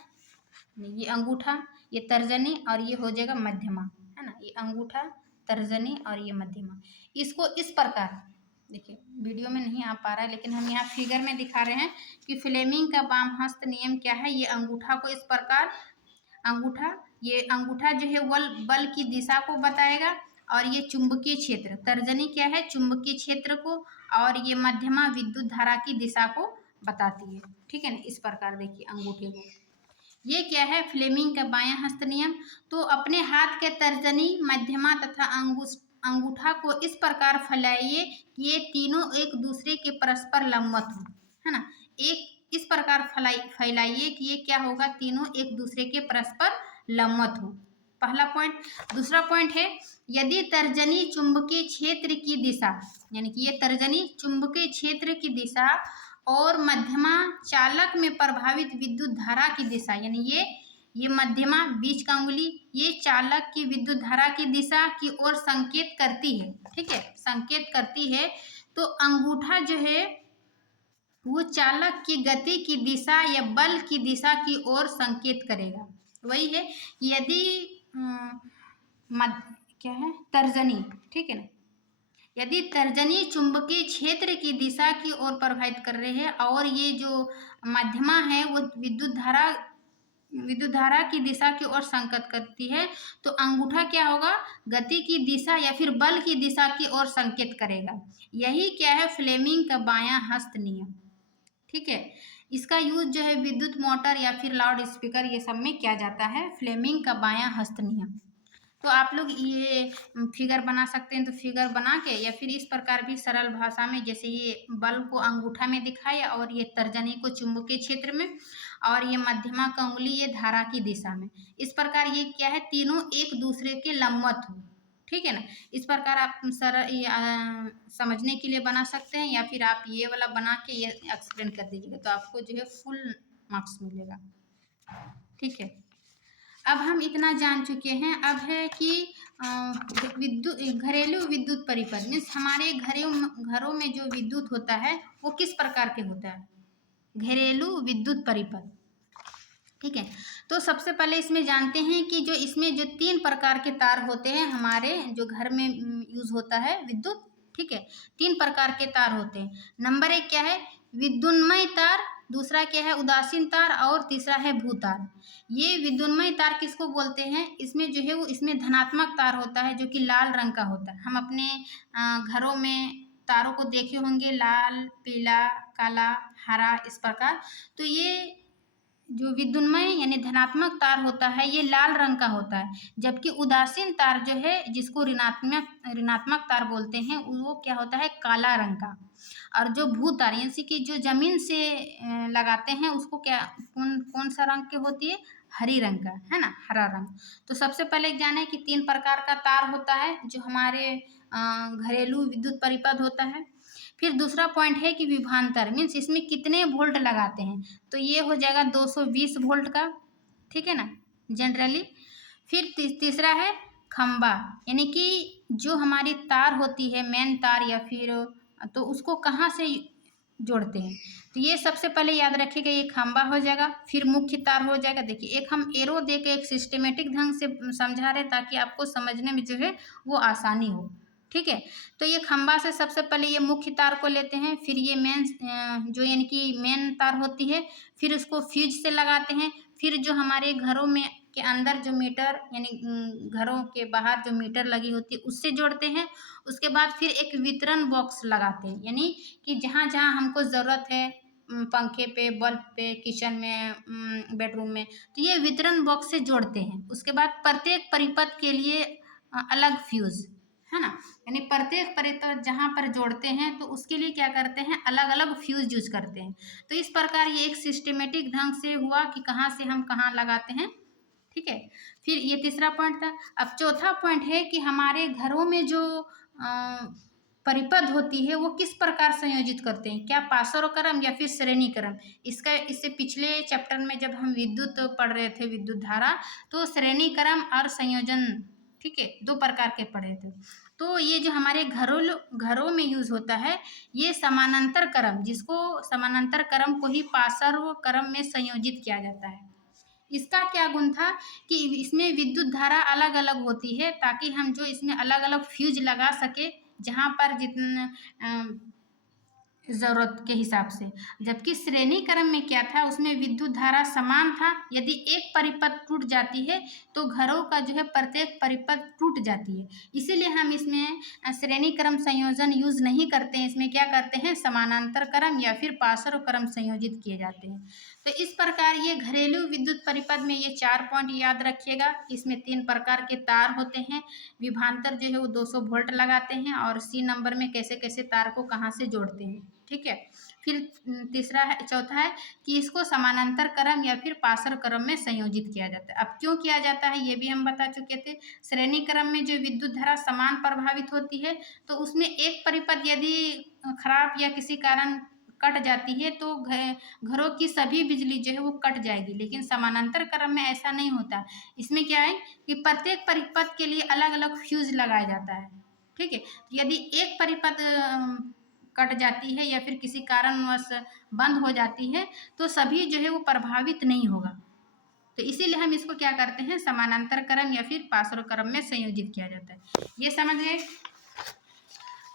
ये अंगूठा, ये तर्जनी और ये हो जाएगा मध्यमा, है ना, ये अंगूठा, तर्जनी और ये मध्यमा। इसको इस प्रकार देखिए, वीडियो में नहीं आ पा रहा है लेकिन हम यहाँ फिगर में दिखा रहे हैं कि फ्लेमिंग का बाम हस्त नियम क्या है। ये अंगूठा को इस प्रकार, अंगूठा, ये अंगूठा जो है बल की दिशा को बताएगा और ये चुंबकीय क्षेत्र, तर्जनी क्या है, चुंबकीय क्षेत्र को, और ये मध्यमा विद्युत धारा की दिशा को बताती है। ठीक है ना, इस प्रकार देखिए अंगूठे को, ये क्या है, फ्लेमिंग का बायां हस्त नियम। तो अपने हाथ के तर्जनी, मध्यमा तथा अंगूठा को इस प्रकार फैलाइए कि ये तीनों एक दूसरे के परस्पर लंबवत हो, है ना, एक इस प्रकार फैलाइए कि ये क्या होगा, तीनों एक दूसरे के परस्पर लंबवत हो, पहला पॉइंट। दूसरा पॉइंट है, यदि तर्जनी चुंबकीय क्षेत्र की दिशा, यानी कि ये तर्जनी चुंबकीय क्षेत्र की दिशा और मध्यमा चालक में प्रभावित विद्युत धारा की दिशा, यानी ये मध्यमा बीच का उंगली, ये चालक की विद्युत धारा की दिशा की ओर संकेत करती है। ठीक है, संकेत करती है, तो अंगूठा जो है वो चालक की गति की दिशा या बल की दिशा की ओर संकेत करेगा। वही है, यदि क्या है, तर्जनी, ठीक है ना, यदि तर्जनी चुंबकीय क्षेत्र की दिशा की ओर प्रभावित कर रहे हैं और ये जो मध्यमा है वो विद्युत धारा विद्युत धारा की दिशा की ओर संकेत करती है, तो अंगूठा क्या होगा, गति की दिशा या फिर बल की दिशा की ओर संकेत करेगा। यही क्या है, फ्लेमिंग का बायां हस्त नियम। ठीक है, इसका यूज जो है विद्युत मोटर या फिर लाउड स्पीकर ये सब में किया जाता है, फ्लेमिंग का बायां हस्त नियम। तो आप लोग ये फिगर बना सकते हैं, तो फिगर बना के या फिर इस प्रकार भी सरल भाषा में, जैसे ये बल को अंगूठा में दिखाया और ये तर्जनी को चुंबकीय क्षेत्र में और ये मध्यमा का उंगली ये धारा की दिशा में। इस प्रकार ये क्या है, तीनों एक दूसरे के लंबवत हो। ठीक है ना, इस प्रकार आप सरल समझने के लिए बना सकते हैं, या फिर आप ये वाला बना के ये एक्सप्लेन कर दीजिएगा, तो आपको जो है फुल मार्क्स मिलेगा। ठीक है, अब हम इतना जान चुके हैं। अब है कि विद्युत, घरेलू विद्युत परिपथ मीन्स हमारे घरों में जो विद्युत होता है वो किस प्रकार के होता है, घरेलू विद्युत परिपथ। ठीक है, तो सबसे पहले इसमें जानते हैं कि जो इसमें जो 3 प्रकार के तार होते हैं हमारे जो घर में यूज होता है विद्युत। ठीक है, 3 प्रकार के तार होते हैं। नंबर 1 क्या है, विद्युन्मय तार, दूसरा क्या है उदासीन तार, और तीसरा है भूतार। ये विद्युन्मय तार किसको बोलते हैं, इसमें जो है वो इसमें धनात्मक तार होता है जो कि लाल रंग का होता है। हम अपने घरों में तारों को देखे होंगे, लाल, पीला, काला, हरा, इस प्रकार। तो ये जो विद्युन्मय यानी धनात्मक तार होता है ये लाल रंग का होता है, जबकि उदासीन तार जो है जिसको ऋणात्मक तार बोलते हैं वो क्या होता है, काला रंग का। और जो भू तार यानी कि जो जमीन से लगाते हैं उसको क्या, कौन सा रंग के होती है, हरी रंग का, है ना, हरा रंग। तो सबसे पहले जाने कि 3 प्रकार का तार होता है जो हमारे घरेलू विद्युत परिपथ होता है। फिर दूसरा पॉइंट है कि विभवांतर मीन्स इसमें कितने वोल्ट लगाते हैं, तो ये हो जाएगा 220 वोल्ट का। ठीक है ना, जनरली। फिर तीसरा है खंबा, यानी कि जो हमारी तार होती है मेन तार या फिर, तो उसको कहाँ से जोड़ते हैं, तो ये सबसे पहले याद रखिएगा, ये खंबा हो जाएगा। फिर मुख्य तार हो जाएगा। देखिए एक हम एरो दे के एक सिस्टमेटिक ढंग से समझा रहे ताकि आपको समझने में जो है वो आसानी हो। ठीक है, तो ये खंबा से सबसे पहले ये मुख्य तार को लेते हैं, फिर ये मेन जो यानी कि मेन तार होती है, फिर उसको फ्यूज से लगाते हैं, फिर जो हमारे घरों में के अंदर जो मीटर यानी घरों के बाहर जो मीटर लगी होती है उससे जोड़ते हैं। उसके बाद फिर एक वितरण बॉक्स लगाते हैं, यानी कि जहाँ जहाँ हमको ज़रूरत है पंखे पे, बल्ब पे, किचन में, बेडरूम में, तो ये वितरण बॉक्स से जोड़ते हैं। उसके बाद प्रत्येक परिपथ के लिए अलग फ्यूज, है ना, यानी प्रत्येक परिपथ जहाँ पर जोड़ते हैं तो उसके लिए क्या करते हैं, अलग अलग फ्यूज यूज करते हैं। तो इस प्रकार ये एक सिस्टमेटिक ढंग से हुआ कि कहाँ से हम कहाँ लगाते हैं। ठीक है, फिर ये तीसरा पॉइंट था। अब चौथा पॉइंट है कि हमारे घरों में जो परिपथ होती है वो किस प्रकार संयोजित करते हैं, क्या पाशर क्रम या फिर श्रेणी क्रम। इससे पिछले चैप्टर में जब हम विद्युत पढ़ रहे थे, विद्युत धारा, तो श्रेणी क्रम और संयोजन, ठीक है, 2 प्रकार के पढ़े थे। तो ये जो हमारे घरों में यूज होता है ये समानांतर क्रम, जिसको समानांतर क्रम को ही पाशर क्रम में संयोजित किया जाता है। इसका क्या गुण था कि इसमें विद्युत धारा अलग अलग होती है ताकि हम जो इसमें अलग अलग फ्यूज लगा सके जहाँ पर जितना ज़रूरत के हिसाब से। जबकि श्रेणी क्रम में क्या था, उसमें विद्युत धारा समान था। यदि एक परिपथ टूट जाती है तो घरों का जो है प्रत्येक परिपथ टूट जाती है। इसीलिए हम इसमें श्रेणी क्रम संयोजन यूज नहीं करते हैं, इसमें क्या करते हैं, समानांतर क्रम या फिर पाशर क्रम संयोजित किए जाते हैं। तो इस प्रकार ये घरेलू विद्युत परिपथ में ये 4 पॉइंट याद रखिएगा। इसमें 3 प्रकार के तार होते हैं, विभवांतर जो है वो 200 वोल्ट लगाते हैं, और सी नंबर में कैसे कैसे तार को कहाँ से जोड़ते हैं। ठीक है, फिर चौथा है कि इसको समानांतर क्रम या फिर पाशर क्रम में संयोजित किया जाता है। अब क्यों किया जाता है ये भी हम बता चुके थे। श्रेणी क्रम में जो विद्युत धारा समान प्रभावित होती है तो उसमें एक परिपथ यदि खराब या किसी कारण कट जाती है तो घरों की सभी बिजली जो है वो कट जाएगी। लेकिन समानांतर क्रम में ऐसा नहीं होता। इसमें क्या है कि प्रत्येक परिपथ के लिए अलग अलग फ्यूज लगाया जाता है। ठीक है, यदि एक परिपथ कट जाती है या फिर किसी कारणवश बंद हो जाती है तो सभी जो है वो प्रभावित नहीं होगा। तो इसीलिए हम इसको क्या करते हैं, समानांतर क्रम या फिर पाशर क्रम में संयोजित किया जाता है। ये समझ गए।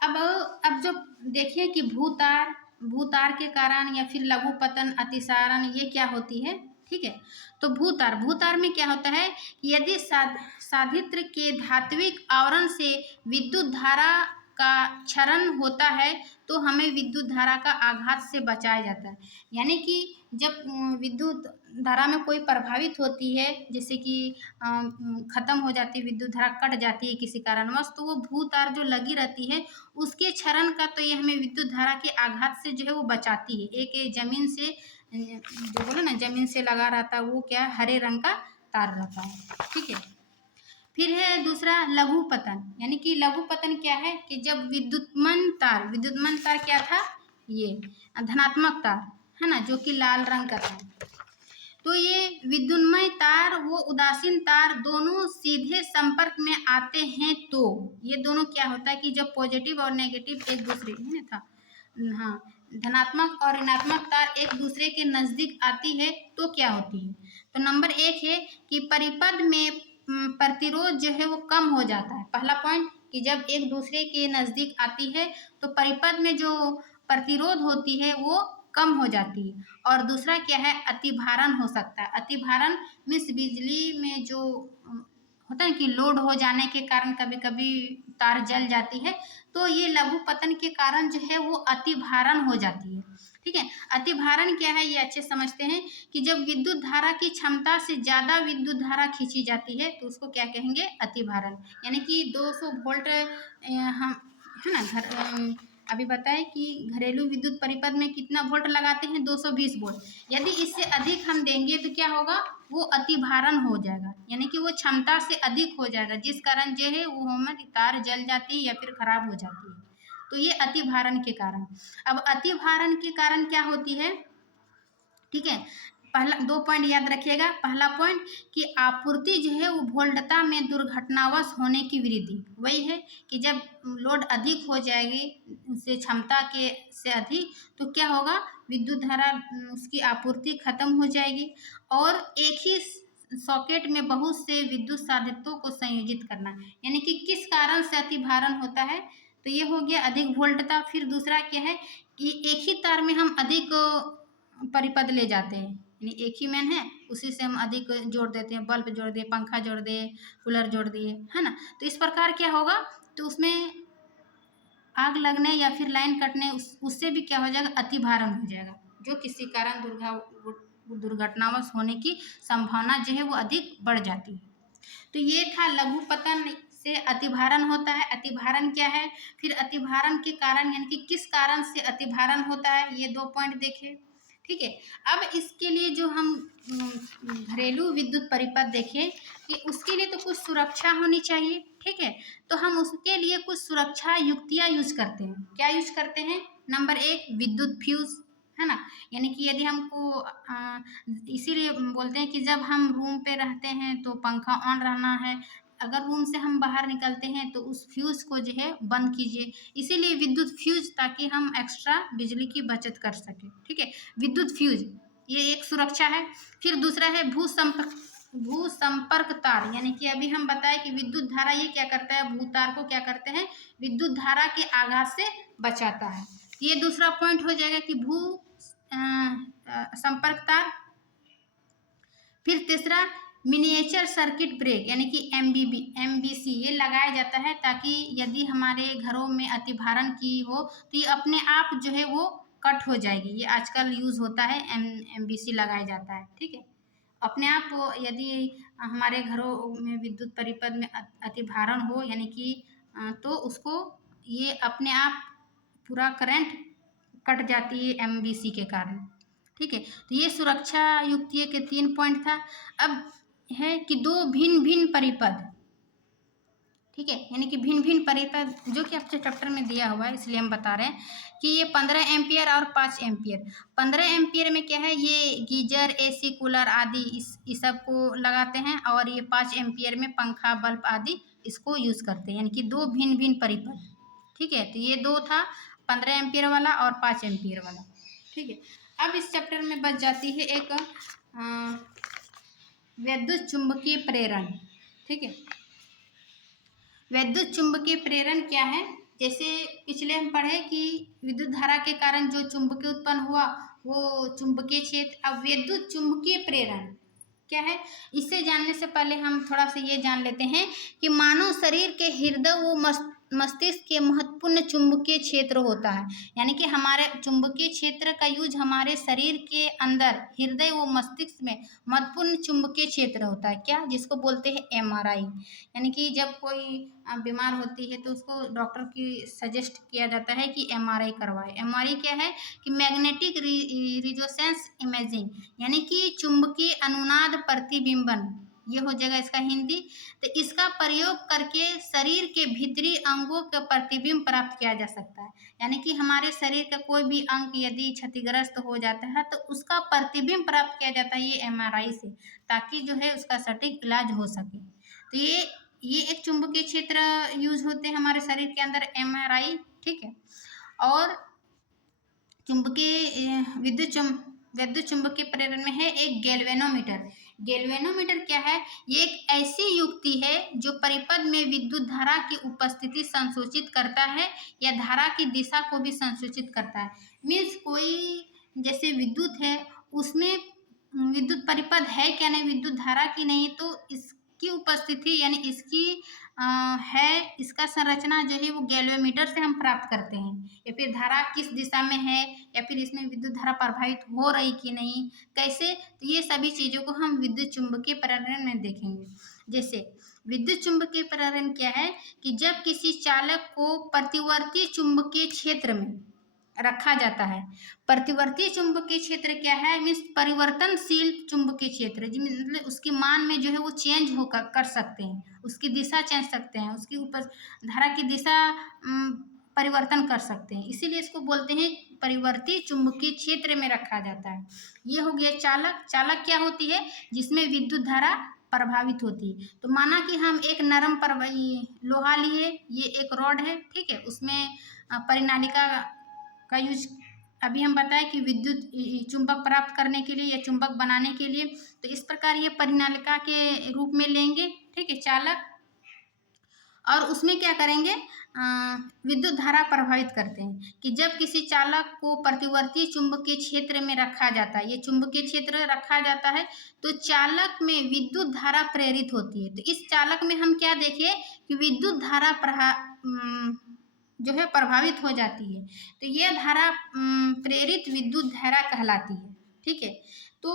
अब जो देखिए कि भूतार के कारण या फिर लघु पतन, अतिसारण, ये क्या होती है, ठीक है। तो भूतार, भूतार में क्या होता है, यदि साधित्र के धात्विक आवरण से विद्युत धारा का क्षरण होता है तो हमें विद्युत धारा का आघात से बचाया जाता है। यानी कि जब विद्युत धारा में कोई प्रभावित होती है, जैसे कि खत्म हो जाती है, विद्युत धारा कट जाती है किसी कारणवश, तो वो भूतार जो लगी रहती है उसके क्षरण का, तो ये हमें विद्युत धारा के आघात से जो है वो बचाती है। एक जमीन से जो बोला ना, जमीन से लगा रहता है, वो क्या है, हरे रंग का तार रहता है, ठीक है। फिर है दूसरा लघु पतन, यानी कि लघु पतन क्या है कि जब विद्युतमान तार क्या था, ये धनात्मक तार है ना, जो कि लाल रंग का था, तो ये विद्युन्मय तार वो उदासीन तार दोनों सीधे संपर्क में आते हैं, तो ये दोनों क्या होता है कि जब पॉजिटिव और नेगेटिव एक दूसरे में था, हाँ, धनात्मक और ऋणात्मक तार एक दूसरे के नजदीक आती है तो क्या होती है। तो नंबर 1 है कि परिपथ में प्रतिरोध जो है वो कम हो जाता है। पहला पॉइंट कि जब एक दूसरे के नजदीक आती है तो परिपथ में जो प्रतिरोध होती है वो कम हो जाती है। और दूसरा क्या है, अतिभारण हो सकता है। अतिभारण मीन्स बिजली में जो होता है कि लोड हो जाने के कारण कभी कभी तार जल जाती है, तो ये लघु पतन के कारण जो है वो अतिभारण हो जाती है, ठीक है। अतिभारण क्या है ये अच्छे समझते हैं कि जब विद्युत धारा की क्षमता से ज़्यादा विद्युत धारा खींची जाती है तो उसको क्या कहेंगे, अतिभारण। यानी कि 200 वोल्ट हम है ना, अभी बताएं कि घरेलू विद्युत परिपथ में कितना वोल्ट लगाते हैं, 220 वोल्ट। यदि इससे अधिक हम देंगे तो क्या होगा, वो अतिभारण हो जाएगा, यानी कि वो क्षमता से अधिक हो जाएगा, जिस कारण जो है वो हमारी तार जल जाती है या फिर खराब हो जाती है। तो ये अतिभारण के कारण। अब अतिभारण के कारण क्या होती है, ठीक है। पहला 2 पॉइंट याद रखिएगा। पहला पॉइंट कि आपूर्ति जो है वो वोल्टता में दुर्घटनावश होने की वृद्धि, वही है कि जब लोड अधिक हो जाएगी उससे क्षमता के से अधिक, तो क्या होगा, विद्युत धारा उसकी आपूर्ति खत्म हो जाएगी। और एक ही सॉकेट में बहुत से विद्युत साधितों को संयोजित करना, यानी कि किस कारण से अतिभारण होता है, तो ये हो गया अधिक वोल्टता। फिर दूसरा क्या है कि एक ही तार में हम अधिक परिपथ ले जाते हैं, यानी एक ही मैन है उसी से हम अधिक जोड़ देते हैं, बल्ब जोड़ दिए, पंखा जोड़ दिए, कूलर जोड़ दिए, है ना। तो इस प्रकार क्या होगा, तो उसमें आग लगने या फिर लाइन कटने उससे भी क्या हो जाएगा, अतिभारण हो जाएगा, जो किसी कारण दुर्घटनावश होने की संभावना जो है वो अधिक बढ़ जाती है। तो ये था लघु पतन से अतिभारण होता है। अतिभारण क्या है, फिर अतिभारण के कारण यानी कि किस कारण से अतिभारण होता है, ये 2 पॉइंट देखें, ठीक है। अब इसके लिए जो हम घरेलू विद्युत परिपथ देखें कि उसके लिए तो कुछ सुरक्षा होनी चाहिए, ठीक है। तो हम उसके लिए कुछ सुरक्षा युक्तियाँ यूज करते हैं। क्या यूज करते हैं, नंबर 1 विद्युत फ्यूज, है ना। यानी कि यदि हमको इसीलिए बोलते हैं कि जब हम रूम पे रहते हैं तो पंखा ऑन रहना है, अगर रूम से हम बाहर निकलते हैं तो उस फ्यूज को जो है बंद कीजिए, इसीलिए विद्युत फ्यूज, ताकि हम एक्स्ट्रा बिजली की बचत कर सकें, ठीक है। विद्युत फ्यूज ये एक सुरक्षा है। फिर दूसरा है भूसंपर्क तार, यानी कि अभी हम बताएं कि विद्युत धारा ये क्या करता है, भूतार को क्या करते हैं, विद्युत धारा के आघात से बचाता है। ये दूसरा पॉइंट हो जाएगा कि भू संपर्क तार। फिर तीसरा मिनिएचर सर्किट ब्रेक, यानी कि MBC ये लगाया जाता है, ताकि यदि हमारे घरों में अतिभारण की हो तो ये अपने आप जो है वो कट हो जाएगी। ये आजकल यूज़ होता है, MBC लगाया जाता है, ठीक है। अपने आप यदि हमारे घरों में विद्युत परिपथ में अतिभारण हो, यानी कि तो उसको ये अपने आप पूरा करंट कट जाती है MBC के कारण, ठीक है। तो ये सुरक्षा युक्तियों के 3 पॉइंट था। अब है कि 2 भिन्न भिन्न परिपथ, ठीक है, यानी कि भिन्न भिन्न परिपथ जो कि आपके चैप्टर में दिया हुआ है, इसलिए हम बता रहे हैं कि ये 15 एम्पियर और 5 एम्पियर। 15 एम्पियर में क्या है, ये गीजर, AC, कूलर आदि इस सब को लगाते हैं, और ये 5 एम्पियर में पंखा, बल्ब आदि इसको यूज़ करते हैं, यानी कि 2 भिन्न भिन्न परिपथ, ठीक है। तो ये 2 था, 15 एम्पियर वाला और 5 एम्पियर वाला, ठीक है। अब इस चैप्टर में बच जाती है एक विद्युत चुम्बकीय प्रेरण, ठीक है। विद्युत चुम्बकीय प्रेरण क्या है, जैसे पिछले हम पढ़े कि विद्युत धारा के कारण जो चुंबकीय उत्पन्न हुआ वो चुंबकीय क्षेत्र। अब विद्युत चुंबकीय प्रेरण क्या है, इसे जानने से पहले हम थोड़ा सा ये जान लेते हैं कि मानव शरीर के हृदय व मस्तिष्क के महत्वपूर्ण चुंबकीय क्षेत्र होता है। यानी कि हमारे चुंबकीय क्षेत्र का यूज हमारे शरीर के अंदर हृदय व मस्तिष्क में महत्वपूर्ण चुंबकीय क्षेत्र होता है, क्या, जिसको बोलते हैं एमआरआई। यानी कि जब कोई बीमार होती है तो उसको डॉक्टर की सजेस्ट किया जाता है कि एमआरआई करवाए। एमआरआई क्या है कि मैग्नेटिक रिजोनेंस इमेजिंग, यानी कि चुंबकीय अनुनाद प्रतिबिंबन, ये हो जाएगा इसका हिंदी। तो इसका प्रयोग करके शरीर के भीतरी अंगों का प्रतिबिंब प्राप्त किया जा सकता है। यानी कि हमारे शरीर का कोई भी अंग यदि क्षतिग्रस्त हो जाता है तो उसका प्रतिबिंब प्राप्त किया जाता है ये एमआरआई से, ताकि जो है उसका सटीक इलाज हो सके। तो ये एक चुंबकीय क्षेत्र यूज होते हैं हमारे शरीर के अंदर, एमआरआई, ठीक है। और चुंबकीय विद्युत चुंबकीय प्रेरण में है एक गैल्वेनोमीटर। गैल्वेनोमीटर क्या है, ये एक ऐसी युक्ति है जो परिपथ में विद्युत धारा की उपस्थिति संसूचित करता है या धारा की दिशा को भी संसूचित करता है। मीन्स कोई जैसे विद्युत है, उसमें विद्युत परिपथ है क्या नहीं, विद्युत धारा की नहीं, तो इसकी उपस्थिति यानी इसकी है, इसका संरचना जो है वो गैल्वेमीटर से हम प्राप्त करते हैं। या फिर धारा किस दिशा में है, या फिर इसमें विद्युत धारा प्रभावित हो रही कि नहीं, कैसे, तो ये सभी चीज़ों को हम विद्युत चुंबकीय प्रेरण में देखेंगे। जैसे विद्युत चुंबकीय प्रेरण क्या है कि जब किसी चालक को प्रतिवर्ती चुंबकीय क्षेत्र में रखा जाता है। प्रतिवर्ती चुंबकीय क्षेत्र क्या है, मीन्स परिवर्तनशील चुंबकीय क्षेत्र, मतलब उसकी मान में जो है वो चेंज होकर कर सकते हैं, उसकी दिशा चेंज सकते हैं, उसकी ऊपर धारा की दिशा परिवर्तन कर सकते हैं, इसीलिए इसको बोलते हैं परिवर्ती चुंबकीय क्षेत्र में रखा जाता है। ये हो गया चालक। चालक क्या होती है, जिसमें विद्युत धारा प्रभावित होती है। तो माना कि हम एक नरम लोहा लिए, ये एक रॉड है, ठीक है, उसमें परिनालिका का यूज अभी हम बताएं कि विद्युत चुंबक प्राप्त करने के लिए या चुंबक बनाने के लिए, तो इस प्रकार ये परिनालिका के रूप में लेंगे, ठीक है, चालक, और उसमें क्या करेंगे, विद्युत धारा प्रभावित करते हैं कि जब किसी चालक को प्रतिवर्ती चुंबकीय क्षेत्र में रखा जाता है, ये चुंबकीय क्षेत्र रखा जाता है, तो चालक में विद्युत धारा प्रेरित होती है। तो इस चालक में हम क्या देखें कि विद्युत धारा जो है प्रभावित हो जाती है, तो यह धारा प्रेरित विद्युत धारा कहलाती है, ठीक है। तो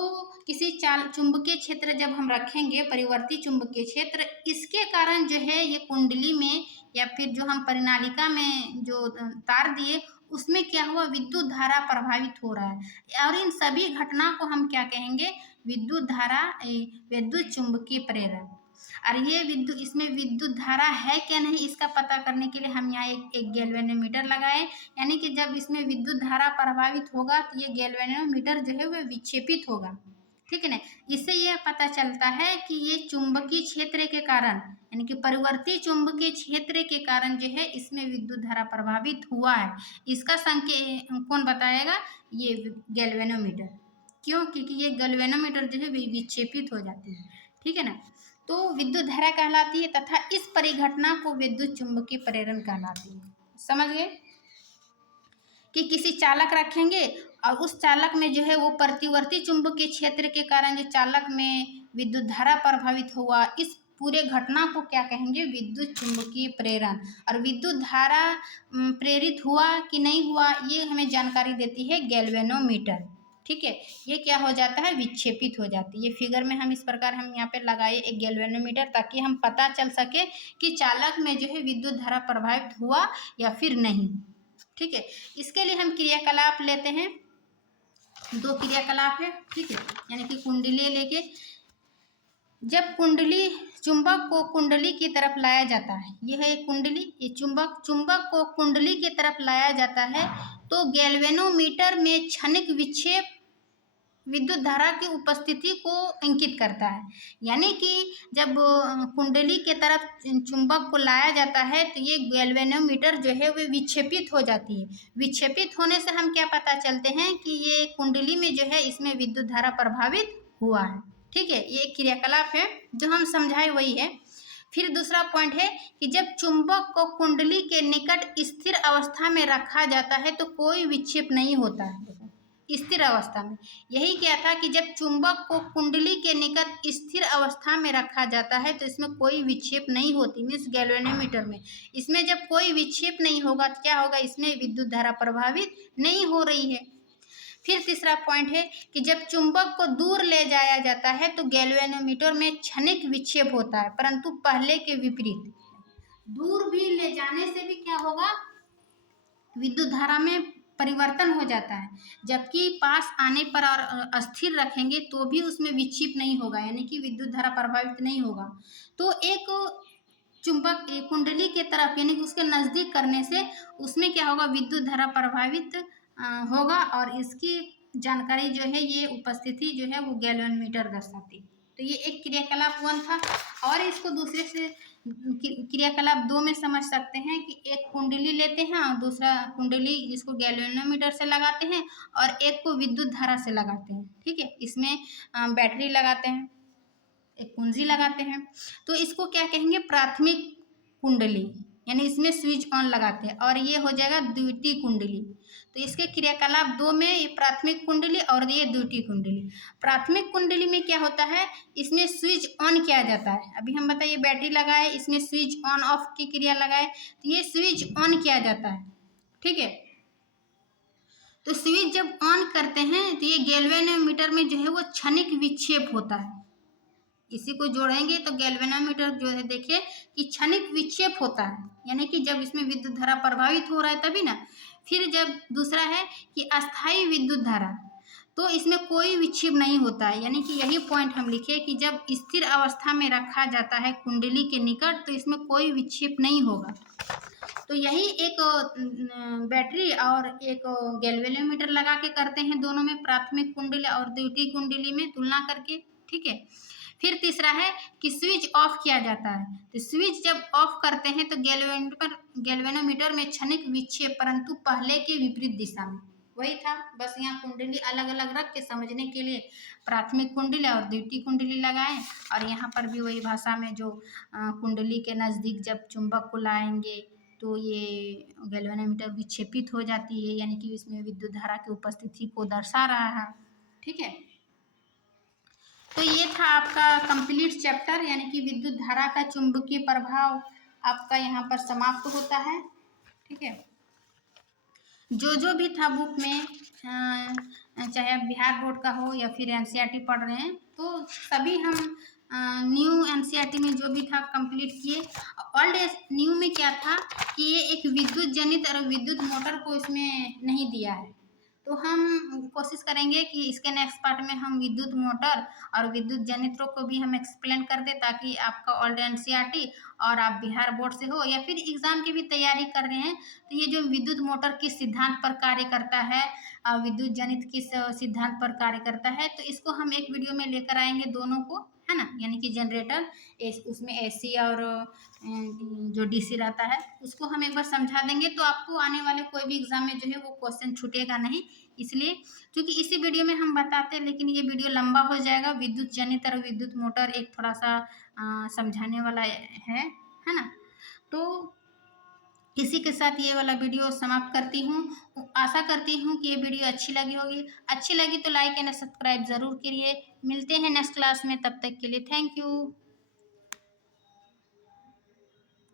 किसी चुंबकीय क्षेत्र जब हम रखेंगे, परिवर्ती चुंबकीय क्षेत्र, इसके कारण जो है ये कुंडली में या फिर जो हम परिनालिका में जो तार दिए उसमें क्या हुआ, विद्युत धारा प्रभावित हो रहा है, और इन सभी घटना को हम क्या कहेंगे, विद्युत धारा, विद्युत चुंबकीय प्रेरण। और ये इसमें विद्युत धारा है क्या नहीं, इसका पता करने के लिए हम यहाँ एक गैल्वेनोमीटर लगाए, यानी कि जब इसमें विद्युत धारा प्रभावित होगा तो ये गैल्वेनोमीटर जो है वह विक्षेपित होगा, ठीक है ना। इससे यह पता चलता है कि ये चुंबकीय क्षेत्र के कारण, यानी कि परिवर्ती चुंबकीय क्षेत्र के कारण जो है इसमें विद्युत धारा प्रभावित हुआ है। इसका संकेत कौन बताएगा, ये गैल्वेनोमीटर। क्यों, क्योंकि ये गैल्वेनोमीटर जो है विक्षेपित हो जाती है, ठीक है ना। तो विद्युत धारा कहलाती है तथा इस परिघटना को विद्युत चुंबकीय प्रेरण कहलाती है। समझ गए कि किसी चालक रखेंगे और उस चालक में जो है वो प्रतिवर्ती चुंबकीय क्षेत्र के कारण जो चालक में विद्युत धारा प्रभावित हुआ, इस पूरे घटना को क्या कहेंगे, विद्युत चुंबकीय प्रेरण। और विद्युत धारा प्रेरित हुआ कि नहीं हुआ, ये हमें जानकारी देती है गैल्वेनोमीटर, ठीक है। ये क्या हो जाता है, विक्षेपित हो जाती है। ये फिगर में हम इस प्रकार हम यहाँ पे लगाए एक गैल्वेनोमीटर, ताकि हम पता चल सके कि चालक में जो है विद्युत धारा प्रभावित हुआ या फिर नहीं, ठीक है। इसके लिए हम क्रियाकलाप लेते हैं, 2 क्रियाकलाप है, ठीक है, यानी कि कुंडली लेके, जब कुंडली चुंबक को कुंडली की तरफ लाया जाता है, यह है कुंडली, ये चुंबक को कुंडली की तरफ लाया जाता है, तो गैल्वेनोमीटर में क्षणिक विक्षेप विद्युत धारा की उपस्थिति को इंगित करता है। यानी कि जब कुंडली के तरफ चुंबक को लाया जाता है तो ये गैल्वेनोमीटर जो है वो विक्षेपित हो जाती है। विक्षेपित होने से हम क्या पता चलते हैं कि ये कुंडली में जो है इसमें विद्युत धारा प्रभावित हुआ है, ठीक है। ये एक क्रियाकलाप है जो हम समझाए वही है। फिर दूसरा पॉइंट है कि जब चुंबक को कुंडली के निकट स्थिर अवस्था में रखा जाता है तो कोई विक्षेप नहीं होता है। स्थिर अवस्था में। यही क्या था कि जब चुंबक को कुंडली के निकट स्थिर अवस्था में रखा जाता है तो इसमें कोई विक्षेप नहीं होती, मीन्स गैल्वेनोमीटर में इसमें जब कोई विक्षेप नहीं होगा तो क्या होगा, इसमें विद्युत धारा प्रभावित नहीं हो रही है। फिर तीसरा पॉइंट है कि जब चुंबक को दूर ले जाया जाता है तो गैल्वेनोमीटर में क्षणिक विक्षेप होता है, परंतु पहले के विपरीत दूर भी ले जाने से भी क्या होगा, विद्युत धारा में परिवर्तन हो जाता है, जबकि पास आने पर और अस्थिर रखेंगे तो भी उसमें विक्षेप नहीं होगा, यानी कि विद्युत धारा प्रभावित नहीं होगा। तो एक चुंबक कुंडली के तरफ यानी कि उसके नज़दीक करने से उसमें क्या होगा, विद्युत धारा प्रभावित होगा, और इसकी जानकारी जो है ये उपस्थिति जो है वो गैल्वेनोमीटर दर्शाती। तो ये एक क्रियाकलाप 1 था, और इसको दूसरे से क्रियाकलाप 2 में समझ सकते हैं कि एक कुंडली लेते हैं और दूसरा कुंडली जिसको गैल्वेनोमीटर से लगाते हैं और एक को विद्युत धारा से लगाते हैं। ठीक है, इसमें बैटरी लगाते हैं, एक कुंजी लगाते हैं, तो इसको क्या कहेंगे, प्राथमिक कुंडली, यानी इसमें स्विच ऑन लगाते हैं, और ये हो जाएगा द्वितीय कुंडली। तो इसके क्रियाकलाप 2 में ये प्राथमिक कुंडली और ये द्वितीय कुंडली। प्राथमिक कुंडली में क्या होता है, इसमें स्विच ऑन किया जाता है। अभी हम बताइए बैटरी लगाए, इसमें स्विच ऑन ऑफ की क्रिया लगाए, तो ये स्विच ऑन किया जाता है। ठीक है, तो स्विच जब ऑन करते हैं तो ये गैल्वेनोमीटर में जो है वो क्षणिक विक्षेप होता है। इसी को जोड़ेंगे तो गैल्वेनोमीटर जो है देखिए कि क्षणिक विक्षेप होता है, यानी कि जब इसमें विद्युत धारा प्रभावित हो रहा है तभी ना। फिर जब दूसरा है कि अस्थायी विद्युत धारा, तो इसमें कोई विक्षेप नहीं होता है, यानी कि यही पॉइंट हम लिखे कि जब स्थिर अवस्था में रखा जाता है कुंडली के निकट तो इसमें कोई विक्षेप नहीं होगा। तो यही एक बैटरी और एक गैल्वेनोमीटर लगा के करते हैं, दोनों में प्राथमिक कुंडली और द्वितीय कुंडली में तुलना करके। ठीक है, फिर तीसरा है कि स्विच ऑफ किया जाता है, तो स्विच जब ऑफ करते हैं तो गैल्वेनोमीटर में क्षणिक विक्षेप, परंतु पहले के विपरीत दिशा में। वही था, बस यहाँ कुंडली अलग अलग रख के समझने के लिए प्राथमिक कुंडली और द्वितीय कुंडली लगाएं, और यहाँ पर भी वही भाषा में जो कुंडली के नज़दीक जब चुंबक को लाएंगे तो ये गैल्वेनोमीटर विक्षेपित हो जाती है, यानी कि इसमें विद्युत धारा की उपस्थिति को दर्शा रहा है। ठीक है, तो ये था आपका कंप्लीट चैप्टर, यानी कि विद्युत धारा का चुंबकीय प्रभाव आपका यहाँ पर समाप्त होता है। ठीक है, जो भी था बुक में, चाहे आप बिहार बोर्ड का हो या फिर एनसीईआरटी पढ़ रहे हैं, तो सभी हम न्यू एनसीईआरटी में जो भी था कंप्लीट किए। ओल्ड न्यू में क्या था कि ये एक विद्युत जनित और विद्युत मोटर को इसमें नहीं दिया है, तो हम कोशिश करेंगे कि इसके नेक्स्ट पार्ट में हम विद्युत मोटर और विद्युत जनित्रों को भी हम एक्सप्लेन कर दें, ताकि आपका ओल्ड एनसीईआरटी और आप बिहार बोर्ड से हो या फिर एग्ज़ाम की भी तैयारी कर रहे हैं तो ये जो विद्युत मोटर किस सिद्धांत पर कार्य करता है और विद्युत जनित किस सिद्धांत पर कार्य करता है, तो इसको हम एक वीडियो में लेकर आएंगे दोनों को, है ना। यानी कि जनरेटर उसमें एसी और जो डीसी रहता है उसको हम एक बार समझा देंगे, तो आपको आने वाले कोई भी एग्जाम में जो है वो क्वेश्चन छूटेगा नहीं। इसलिए क्योंकि इसी वीडियो में हम बताते हैं, लेकिन ये वीडियो लंबा हो जाएगा। विद्युत जनित और विद्युत मोटर एक थोड़ा सा समझाने वाला है ना। तो इसी के साथ ये वाला वीडियो समाप्त करती हूँ। आशा करती हूँ कि ये वीडियो अच्छी लगी होगी। अच्छी लगी तो लाइक एंड सब्सक्राइब ज़रूर करिए। मिलते हैं नेक्स्ट क्लास में, तब तक के लिए थैंक यू।